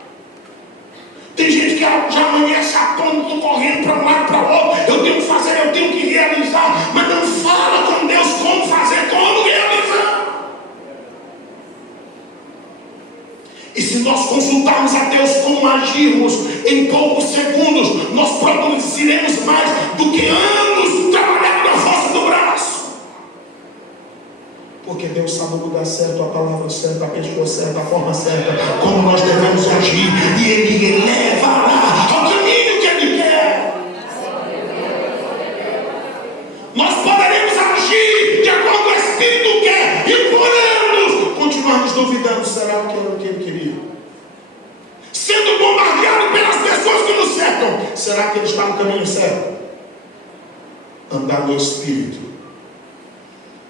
Tem gente que já amanhece a ponto, correndo para um lado para o outro. Eu tenho que fazer, eu tenho que realizar, mas não fala com Deus como fazer, como realizar. E se nós consultarmos a Deus como agirmos em poucos segundos, nós produziremos mais do que anos trabalhando na força do braço. Porque Deus sabe o lugar certo, a palavra certa, a pessoa certa, a forma certa, como nós devemos agir, e Ele levará ao caminho que Ele quer. Nós poderemos agir de acordo com o Espírito quer, e por anos continuarmos duvidando: será que era o que Ele queria? Sendo bombardeado pelas pessoas que nos cercam, será que Ele está no caminho certo? Andar no Espírito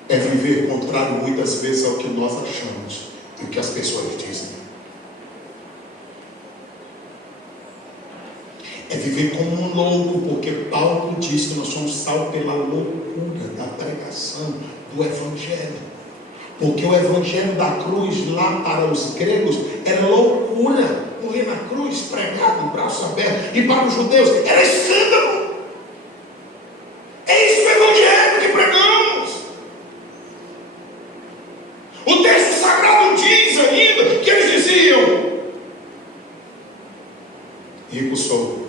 é viver contrário muitas vezes ao que nós achamos e o que as pessoas dizem. É viver como um louco, porque Paulo diz que nós somos salvos pela loucura da pregação do Evangelho. Porque o Evangelho da cruz lá para os gregos era loucura. Morrer na cruz, pregado, braço aberto, e para os judeus era escândalo. É isso o Evangelho que pregamos. O texto sagrado diz ainda que eles diziam: rico sou,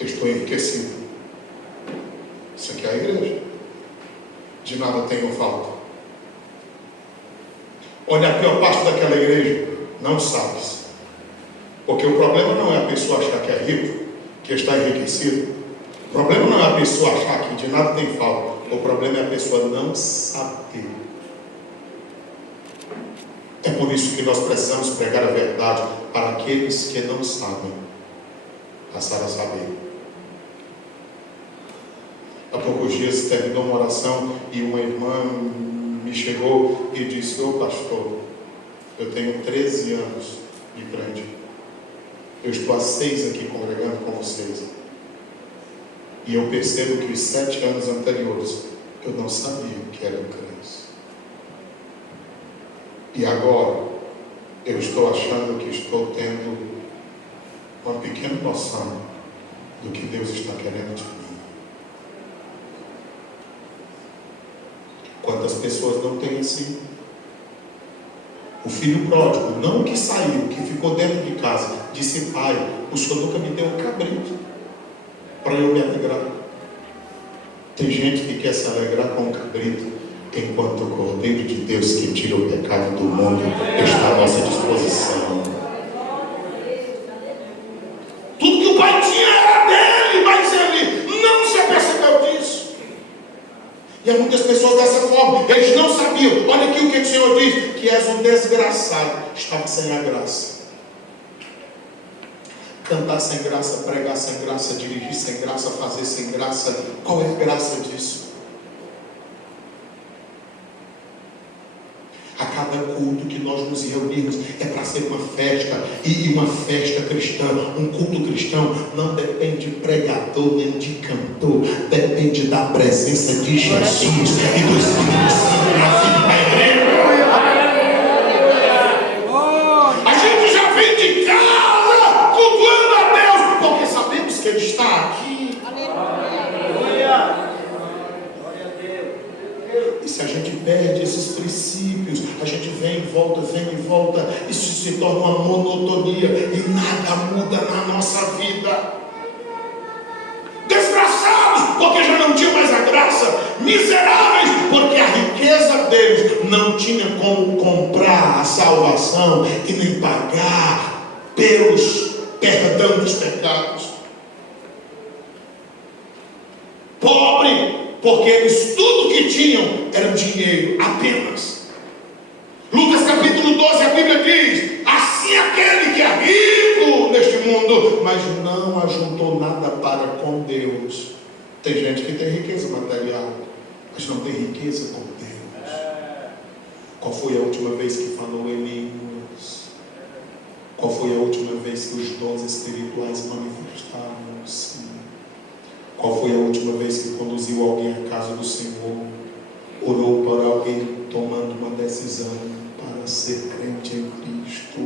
estou enriquecido. Isso aqui é a igreja. De nada tenho falta. Olha, a pior parte daquela igreja, não sabes. Porque o problema não é a pessoa achar que é rico, que está enriquecido. O problema não é a pessoa achar que de nada tem falta. O problema é a pessoa não saber. É por isso que nós precisamos pregar a verdade para aqueles que não sabem passar a saber. Há poucos dias terminou uma oração e uma irmã me chegou e disse: ô pastor, eu tenho 13 anos de crente. Eu estou há 6 aqui congregando com vocês. E eu percebo que os 7 anos anteriores eu não sabia o que era crente. E agora eu estou achando que estou tendo uma pequena noção do que Deus está querendo de mim. Quantas pessoas não têm assim? O filho pródigo, não que saiu, que ficou dentro de casa, disse: pai, o senhor nunca me deu um cabrito para eu me alegrar. Tem gente que quer se alegrar com um cabrito, enquanto o Cordeiro de Deus, que tira o pecado do mundo, está à nossa disposição. Tudo que o pai tinha era dele, mas ele não se apercebeu disso. E há muitas pessoas dessa forma, eles não sabiam. Olha aqui o que o Senhor diz: que és um desgraçado. Estava sem a graça. Cantar sem graça, pregar sem graça, dirigir sem graça, fazer sem graça. Qual é a graça disso? A cada culto que nós nos reunimos é para ser uma festa, e uma festa cristã. Um culto cristão não depende de pregador nem de cantor, depende da presença de Jesus e do Espírito Santo na vida da igreja. A gente já vem de casa cultuando a Deus, porque sabemos que Ele está aqui. E se a gente perde esses princípios, a gente vem e volta, isso se torna uma monotonia e nada muda na nossa vida. Desgraçados, porque já não tinham mais a graça. Miseráveis, porque a riqueza deles não tinha como comprar a salvação e nem pagar pelos perdão dos pecados. Pobre, porque eles tudo que tinham era dinheiro apenas. Lucas capítulo 12, a Bíblia diz: assim aquele que é rico neste mundo, mas não ajuntou nada para com Deus. Tem gente que tem riqueza material, mas não tem riqueza com Deus. Qual foi a última vez que falou em línguas? Qual foi a última vez que os dons espirituais manifestaram-se? Qual foi a última vez que conduziu alguém à casa do Senhor? Orou para alguém tomando uma decisão para ser crente em Cristo?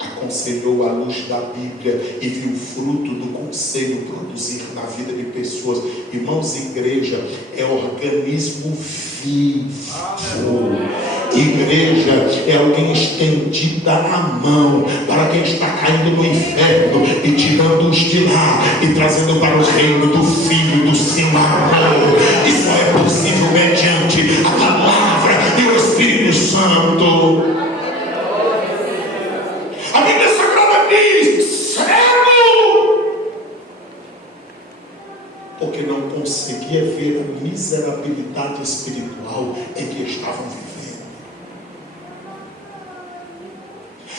Aconselhou à luz da Bíblia e viu o fruto do conselho produzir na vida de pessoas. Irmãos, igreja é organismo vivo. Igreja é alguém estendida a mão para quem está caindo no inferno e tirando-os de lá e trazendo para os reinos do Filho do seu amor. Isso é possível mediante a palavra e o Espírito Santo. A Bíblia Sagrada diz: cego, porque não conseguia ver a miserabilidade espiritual em que estavam vivendo.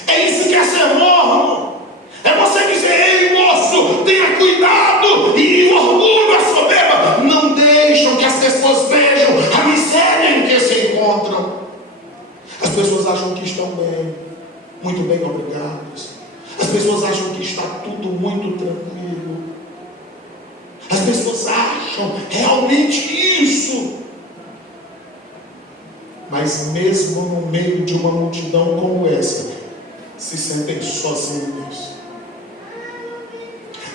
É isso que é ser morno. É você dizer: ei, moço, tenha cuidado. E o orgulho, a soberba não deixam que as pessoas vejam a miséria em que se encontram. As pessoas acham que estão bem, muito bem, obrigados. As pessoas acham que está tudo muito tranquilo. As pessoas acham realmente isso. Mas mesmo no meio de uma multidão como essa, se sentem sozinhos.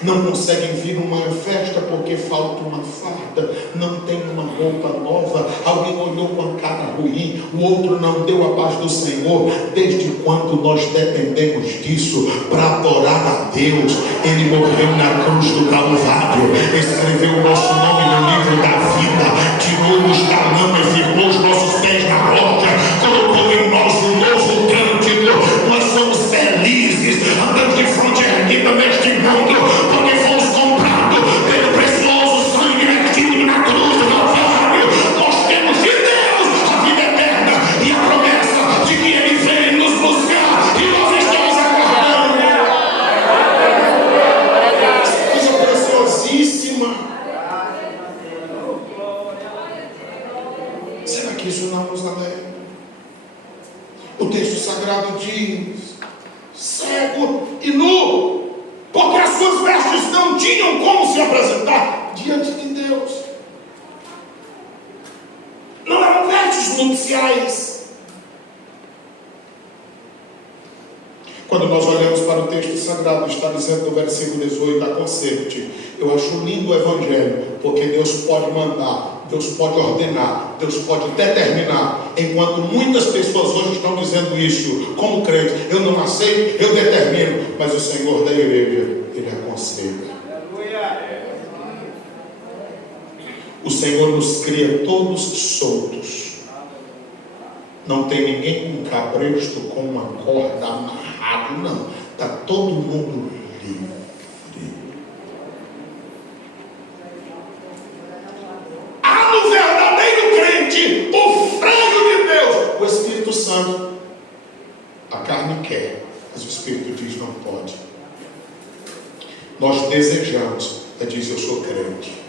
Não conseguem vir numa festa porque falta uma farda, não tem uma roupa nova, alguém olhou com a cara ruim, o outro não deu a paz do Senhor. Desde quando nós dependemos disso para adorar a Deus? Ele morreu na cruz do Calvário, escreveu o nosso nome no livro da vida, tirou-nos da lama e firmou os nossos pés na rocha, colocou em nós um novo cântico. Nós somos felizes, andamos de fronte erguida neste mundo, porque fomos comprados pelo precioso sangue vertido na cruz do Calvário. Nós temos de Deus a vida eterna e a promessa de que Ele vem nos buscar e nós estamos aguardando. Essa coisa preciosíssima. Será que isso não nos alegra? O texto sagrado diz: cego e nu, porque as suas vestes não tinham como se apresentar diante de Deus. Não eram vestes nupciais. Quando nós olhamos para o texto sagrado, está dizendo no versículo 18: aconselho-te. Eu acho lindo o Evangelho, porque Deus pode mandar, Deus pode ordenar, Deus pode determinar, enquanto muitas pessoas hoje estão dizendo isso como crente: eu não aceito, eu determino, mas o Senhor da igreja, Ele aconselha. O Senhor nos cria todos soltos. Não tem ninguém com cabresto, com uma corda amarrado, não. Está todo mundo livre. Há no verdadeiro crente o freio de Deus, o Espírito Santo. A carne quer, mas o Espírito diz: não pode. Nós desejamos, diz: eu sou crente,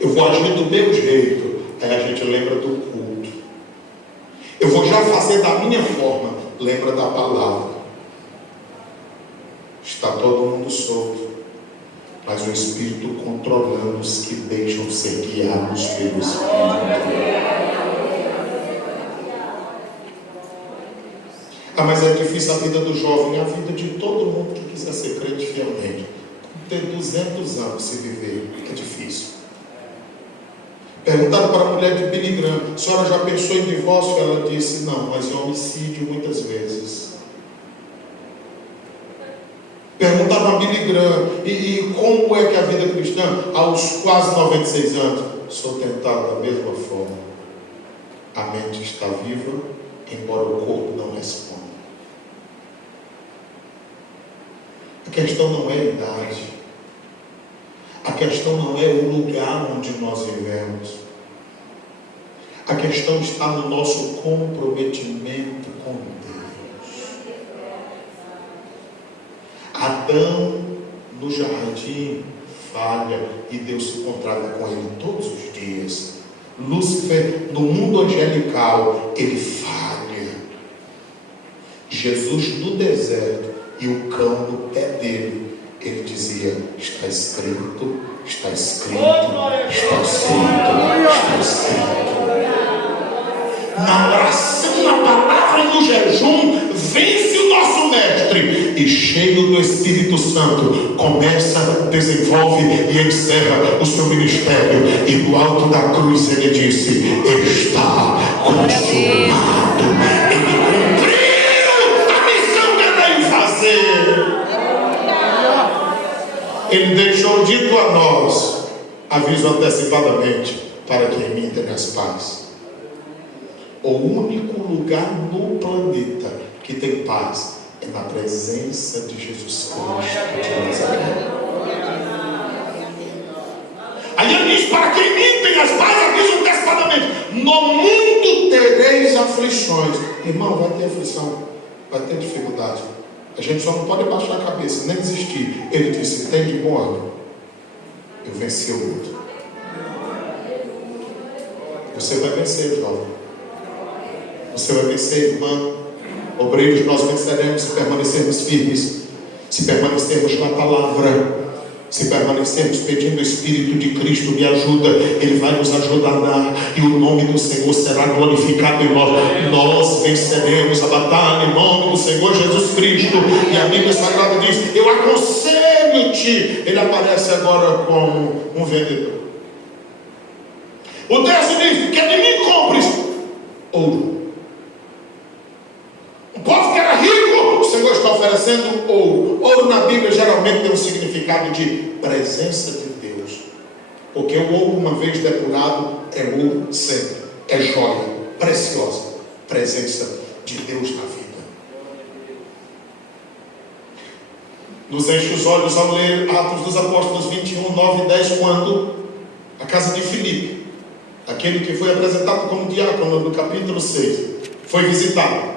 eu vou agir do meu jeito. Aí a gente lembra do culto. Eu vou já fazer da minha forma. Lembra da palavra. Está todo mundo solto, mas o Espírito controlando os que deixam ser guiados pelo Espírito. Mas é difícil a vida do jovem, a vida de todo mundo que quiser ser crente fielmente. Ter 200 anos se viver é difícil. Perguntaram para a mulher de Billy Graham: a senhora já pensou em divórcio? Ela disse: não, mas em homicídio muitas vezes. Perguntaram a Billy Graham: e como é que é a vida cristã? Aos quase 96 anos, sou tentado da mesma forma. A mente está viva, embora o corpo não responda. A questão não é a idade. A questão não é o lugar onde nós vivemos. A questão está no nosso comprometimento com Deus. Adão no jardim falha e Deus se encontrava com ele todos os dias. Lúcifer no mundo angelical, ele falha. Jesus no deserto e o cão no pé dele, ele dizia: está escrito, está escrito, está escrito, está escrito. Na oração, na palavra e no jejum, vence o nosso mestre, e cheio do Espírito Santo, começa, desenvolve e encerra o seu ministério. E do alto da cruz ele disse: está consumado. Ele cumpriu a missão que ele veio fazer. Ele deixou dito a nós, aviso antecipadamente, para que em mim tenhas paz. O único lugar no planeta que tem paz é na presença de Jesus Cristo de Nazaré. Aí ele diz: para que em mim tenhas paz, aviso antecipadamente. No mundo tereis aflições. Irmão, vai ter aflição, vai ter dificuldade. A gente só não pode baixar a cabeça, nem desistir. Ele disse: tem de bom ânimo, eu venci o mundo. Você vai vencer, jovem. Você vai vencer, irmã. Obreiros, nós venceremos se permanecermos firmes, se permanecermos na palavra, se permanecermos pedindo: o Espírito de Cristo me ajuda. Ele vai nos ajudar e o nome do Senhor será glorificado em nós. Nós venceremos a batalha em nome do Senhor Jesus Cristo. E a Bíblia Sagrada diz: eu aconselho-te. Ele aparece agora como um vendedor. O texto diz: que de mim compres ouro. O povo que era rico, o Senhor está oferecendo ouro. Ouro na Bíblia geralmente tem um significado de presença de Deus, porque o ouro, uma vez depurado, é ouro sempre, é joia preciosa, presença de Deus na vida. Nos enche os olhos ao ler Atos dos Apóstolos 21, 9 e 10, quando a casa de Filipe, aquele que foi apresentado como diácono no capítulo 6, foi visitado.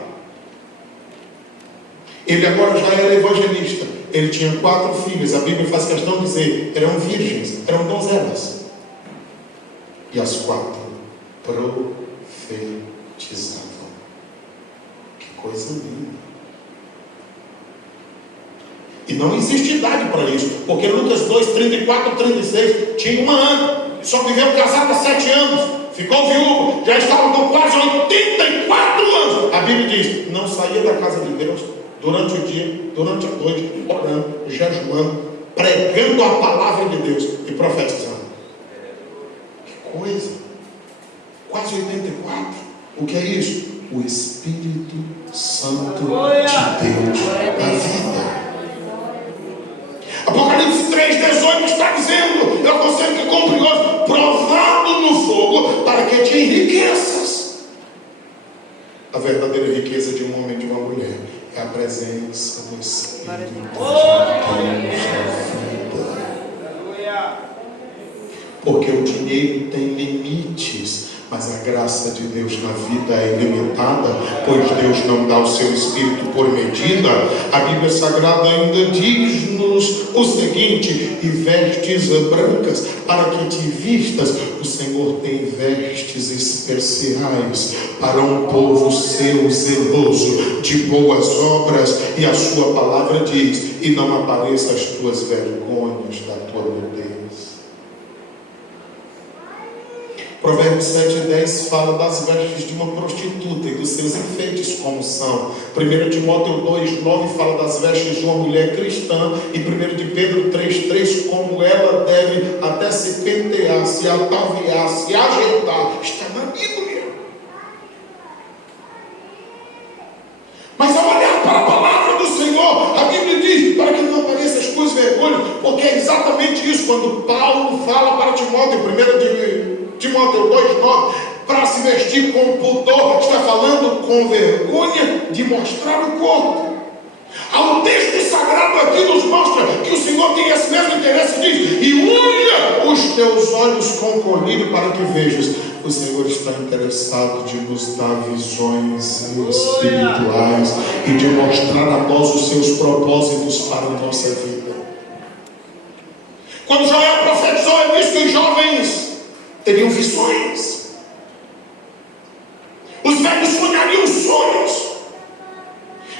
Ele agora já era evangelista. Ele tinha 4 filhas. A Bíblia faz questão de dizer: eram virgens, eram donzelas. E as 4 profetizavam. Que coisa linda. E não existe idade para isso, porque Lucas 2, 34, 36, tinha uma ano, só viveu casado há 7 anos, ficou viúvo, já estava com quase 84 anos. A Bíblia diz, não saía da casa de Deus durante o dia, durante a noite, orando, jejuando, pregando a palavra de Deus e profetizando. Que coisa! Quase 84. O que é isso? O Espírito Santo de Deus na vida. Apocalipse 3,18 está dizendo, eu aconselho que compre hoje, provado no fogo, para que te enriqueças. A verdadeira riqueza de um homem e de uma mulher é a presença do Espírito de Deus na vida. Porque o dinheiro tem limites, mas a graça de Deus na vida é ilimitada, pois Deus não dá o seu Espírito por medida. A Bíblia Sagrada ainda diz-nos o seguinte: e vestes brancas para que te vistas. O Senhor tem vestes especiais para um povo seu zeloso de boas obras, e a sua palavra diz, e não apareçam as tuas vergonhas da tua nudez. Provérbios 7,10 fala das vestes de uma prostituta e dos seus enfeites como são. 1 Timóteo 2,9 fala das vestes de uma mulher cristã. E 1 de Pedro 3,3 como ela deve até se pentear, se ataviar, se ajeitar. Está na Bíblia. Mas ao olhar para a palavra do Senhor, a Bíblia diz, para que não apareçam as tuas vergonhas, porque é exatamente isso. Quando Paulo fala para Timóteo, 1 Timóteo 2,9, para se vestir com pudor, está falando com vergonha de mostrar o corpo. O texto sagrado aqui nos mostra que o Senhor tem esse mesmo interesse, diz, e unha os teus olhos com colírio para que vejas. O Senhor está interessado de nos dar visões espirituais e de mostrar a nós os seus propósitos para a nossa vida. Quando Joel profetizou, ele disse que os jovens teriam visões, os velhos sonhariam sonhos.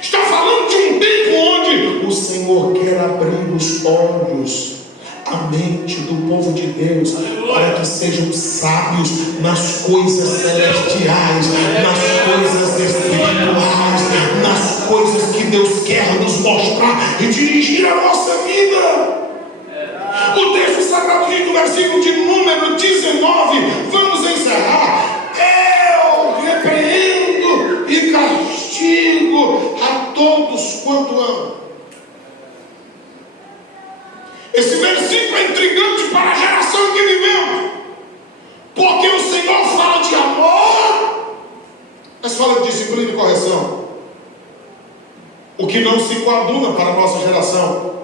Está falando de um tempo onde o Senhor quer abrir os olhos, a mente do povo de Deus, para que sejam sábios nas coisas celestiais, nas coisas espirituais, nas coisas que Deus quer nos mostrar e dirigir a nossa vida. O texto sagrado diz no versículo de número 19, vamos encerrar. Eu repreendo e castigo a todos quanto amo. Esse versículo é intrigante para a geração que vivemos, porque o Senhor fala de amor, mas fala de disciplina e correção, o que não se coaduna para a nossa geração.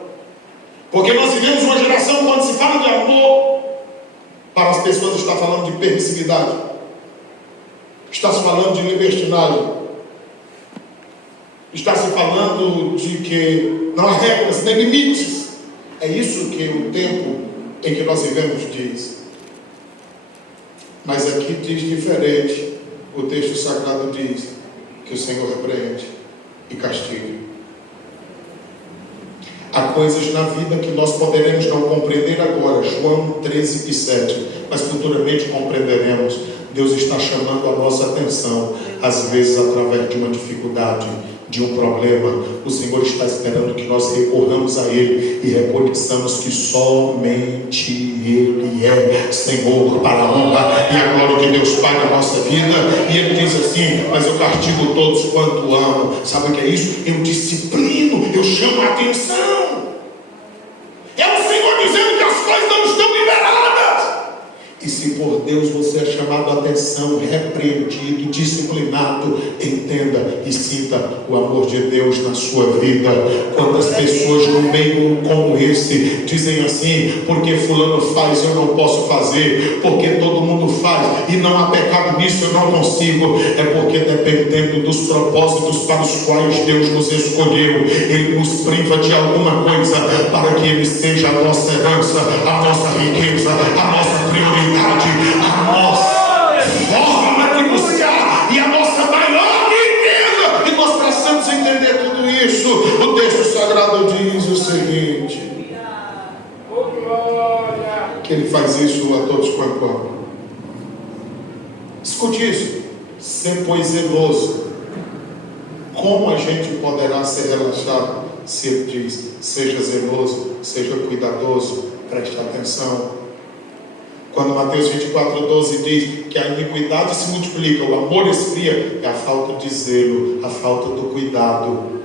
Porque nós vivemos uma geração quando se fala de amor, para as pessoas está falando de permissividade, está se falando de libertinagem, está se falando de que não há regras nem limites. É isso que o tempo em que nós vivemos diz. Mas aqui diz diferente. O texto sagrado diz que o Senhor repreende e castiga. Há coisas na vida que nós poderemos não compreender agora, João 13,7, mas futuramente compreenderemos. Deus está chamando a nossa atenção, às vezes através de uma dificuldade, de um problema. O Senhor está esperando que nós recorramos a Ele e reconheçamos que somente Ele é Senhor para a honra e a glória de Deus Pai na nossa vida. E Ele diz assim, mas eu castigo todos quanto amo. Sabe o que é isso? Eu disciplino, eu chamo a atenção. É o Senhor dizendo que as coisas não estão liberadas. E se por Deus você é chamado a atenção, repreendido, disciplinado, entenda e sinta o amor de Deus na sua vida. Quantas pessoas no meio como esse dizem assim, porque fulano faz eu não posso fazer, porque todo mundo faz e não há pecado nisso, eu não consigo. É porque dependendo dos propósitos para os quais Deus nos escolheu, Ele nos priva de alguma coisa para que Ele seja a nossa herança, a nossa riqueza, a nossa prioridade, a nossa forma de buscar e a nossa maior riqueza. E nós precisamos entender tudo isso. O texto sagrado diz o Senhor faz isso a todos quanto ama. Escute isso. Ser, pois, zeloso. Como a gente poderá ser relaxado se ele diz: seja zeloso, seja cuidadoso, preste atenção. Quando Mateus 24:12 diz que a iniquidade se multiplica, o amor esfria, é a falta de zelo, a falta do cuidado.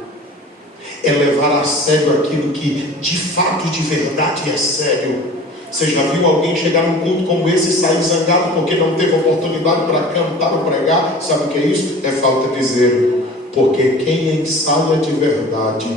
É levar a sério aquilo que de fato, de verdade é sério. Você já viu alguém chegar num culto como esse e sair zangado porque não teve oportunidade para cantar ou pregar? Sabe o que é isso? É falta de zelo. Porque quem ensaia de verdade,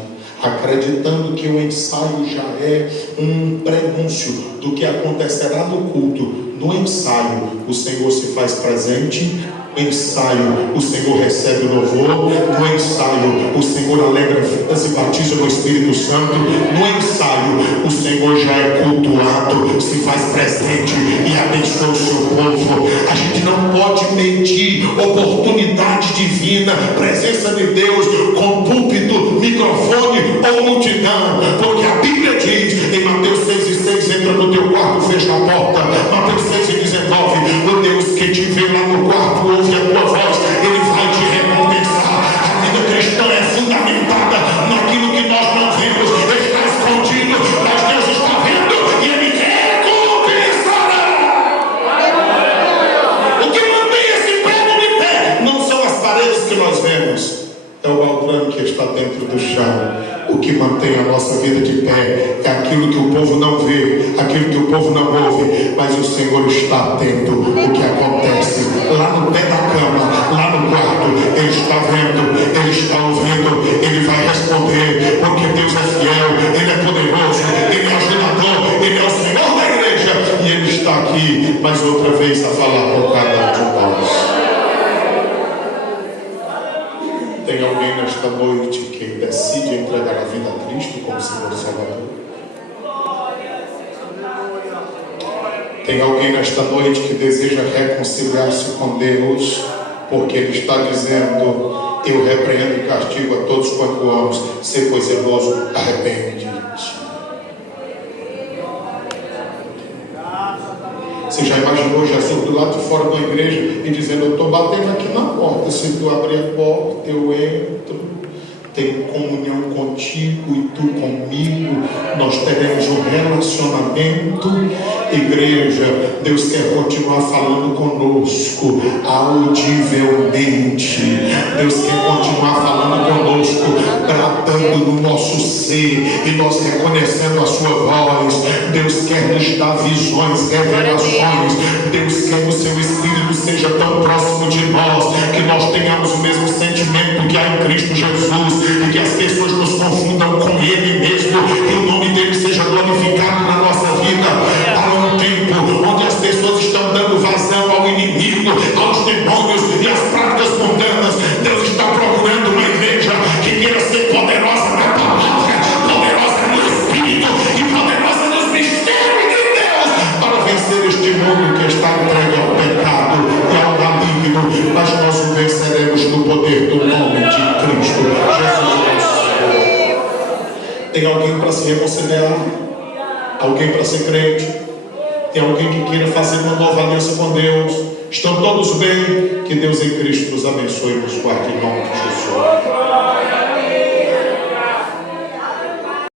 acreditando que o ensaio já é um prenúncio do que acontecerá no culto, no ensaio o Senhor se faz presente. No ensaio, o Senhor recebe o louvor. No ensaio, o Senhor alegra vidas e batiza no Espírito Santo. No ensaio, o Senhor já é cultuado, se faz presente e abençoa o seu povo. A gente não pode medir oportunidade divina, presença de Deus, com púlpito, microfone ou multidão, porque a Bíblia diz em Mateus 6:6: entra no teu quarto, fecha a porta. Mateus 6:19: o Deus que te vê lá no quarto ouve a tua voz, ele vai te recompensar. A vida cristã é fundamentada naquilo que nós não vemos, está escondido, mas Deus está vendo e ele recompensará. O que mantém esse prédio de pé não são as paredes que nós vemos, é o baldrame que está dentro do chão. O que mantém a nossa vida de pé é aquilo que o povo não vê, aquilo que o povo não ouve, mas o Senhor está atento o que acontece lá no pé da cama, lá no quarto. Ele está vendo, ele está ouvindo, ele vai responder, porque Deus é fiel, ele é poderoso, ele é ajudador, ele é o Senhor da igreja, e ele está aqui mais outra vez a falar com cada um de nós. Tem alguém nesta noite que decide entregar a vida a Cristo como Senhor e Salvador? Tem alguém nesta noite que deseja reconciliar-se com Deus, porque Ele está dizendo: eu repreendo e castigo a todos quanto amo, ser pois zeloso, arrepende-te. Você já imaginou Jesus do lado de fora da igreja e dizendo: eu estou batendo aqui na porta, se tu abrir a porta eu entro, tenho comunhão contigo e tu comigo, nós teremos um relacionamento. Igreja, Deus quer continuar falando conosco audivelmente. Deus quer continuar falando conosco, bradando no nosso ser e nós reconhecendo a sua voz. Deus quer nos dar visões, revelações. Deus quer que o seu Espírito seja tão próximo de nós, que nós tenhamos o mesmo sentimento que há em Cristo Jesus, e que as pessoas nos confundam com Ele mesmo, e o nome dele seja glorificado na nossa vida. Para um tempo onde as pessoas estão dando vazão ao inimigo, aos demônios e às práticas mundanas, Deus está procurando uma igreja que queira ser poderosa na palavra, poderosa no Espírito e poderosa nos mistérios de Deus, para vencer este mundo que está entregue ao pecado e ao maligno. Mas nós o venceremos no poder do nome de Cristo Jesus. Tem alguém para se reconciliar? Alguém para ser crente? Tem alguém que queira fazer uma nova aliança com Deus? Estão todos bem? Que Deus em Cristo nos abençoe e nos guarde em nome de Jesus.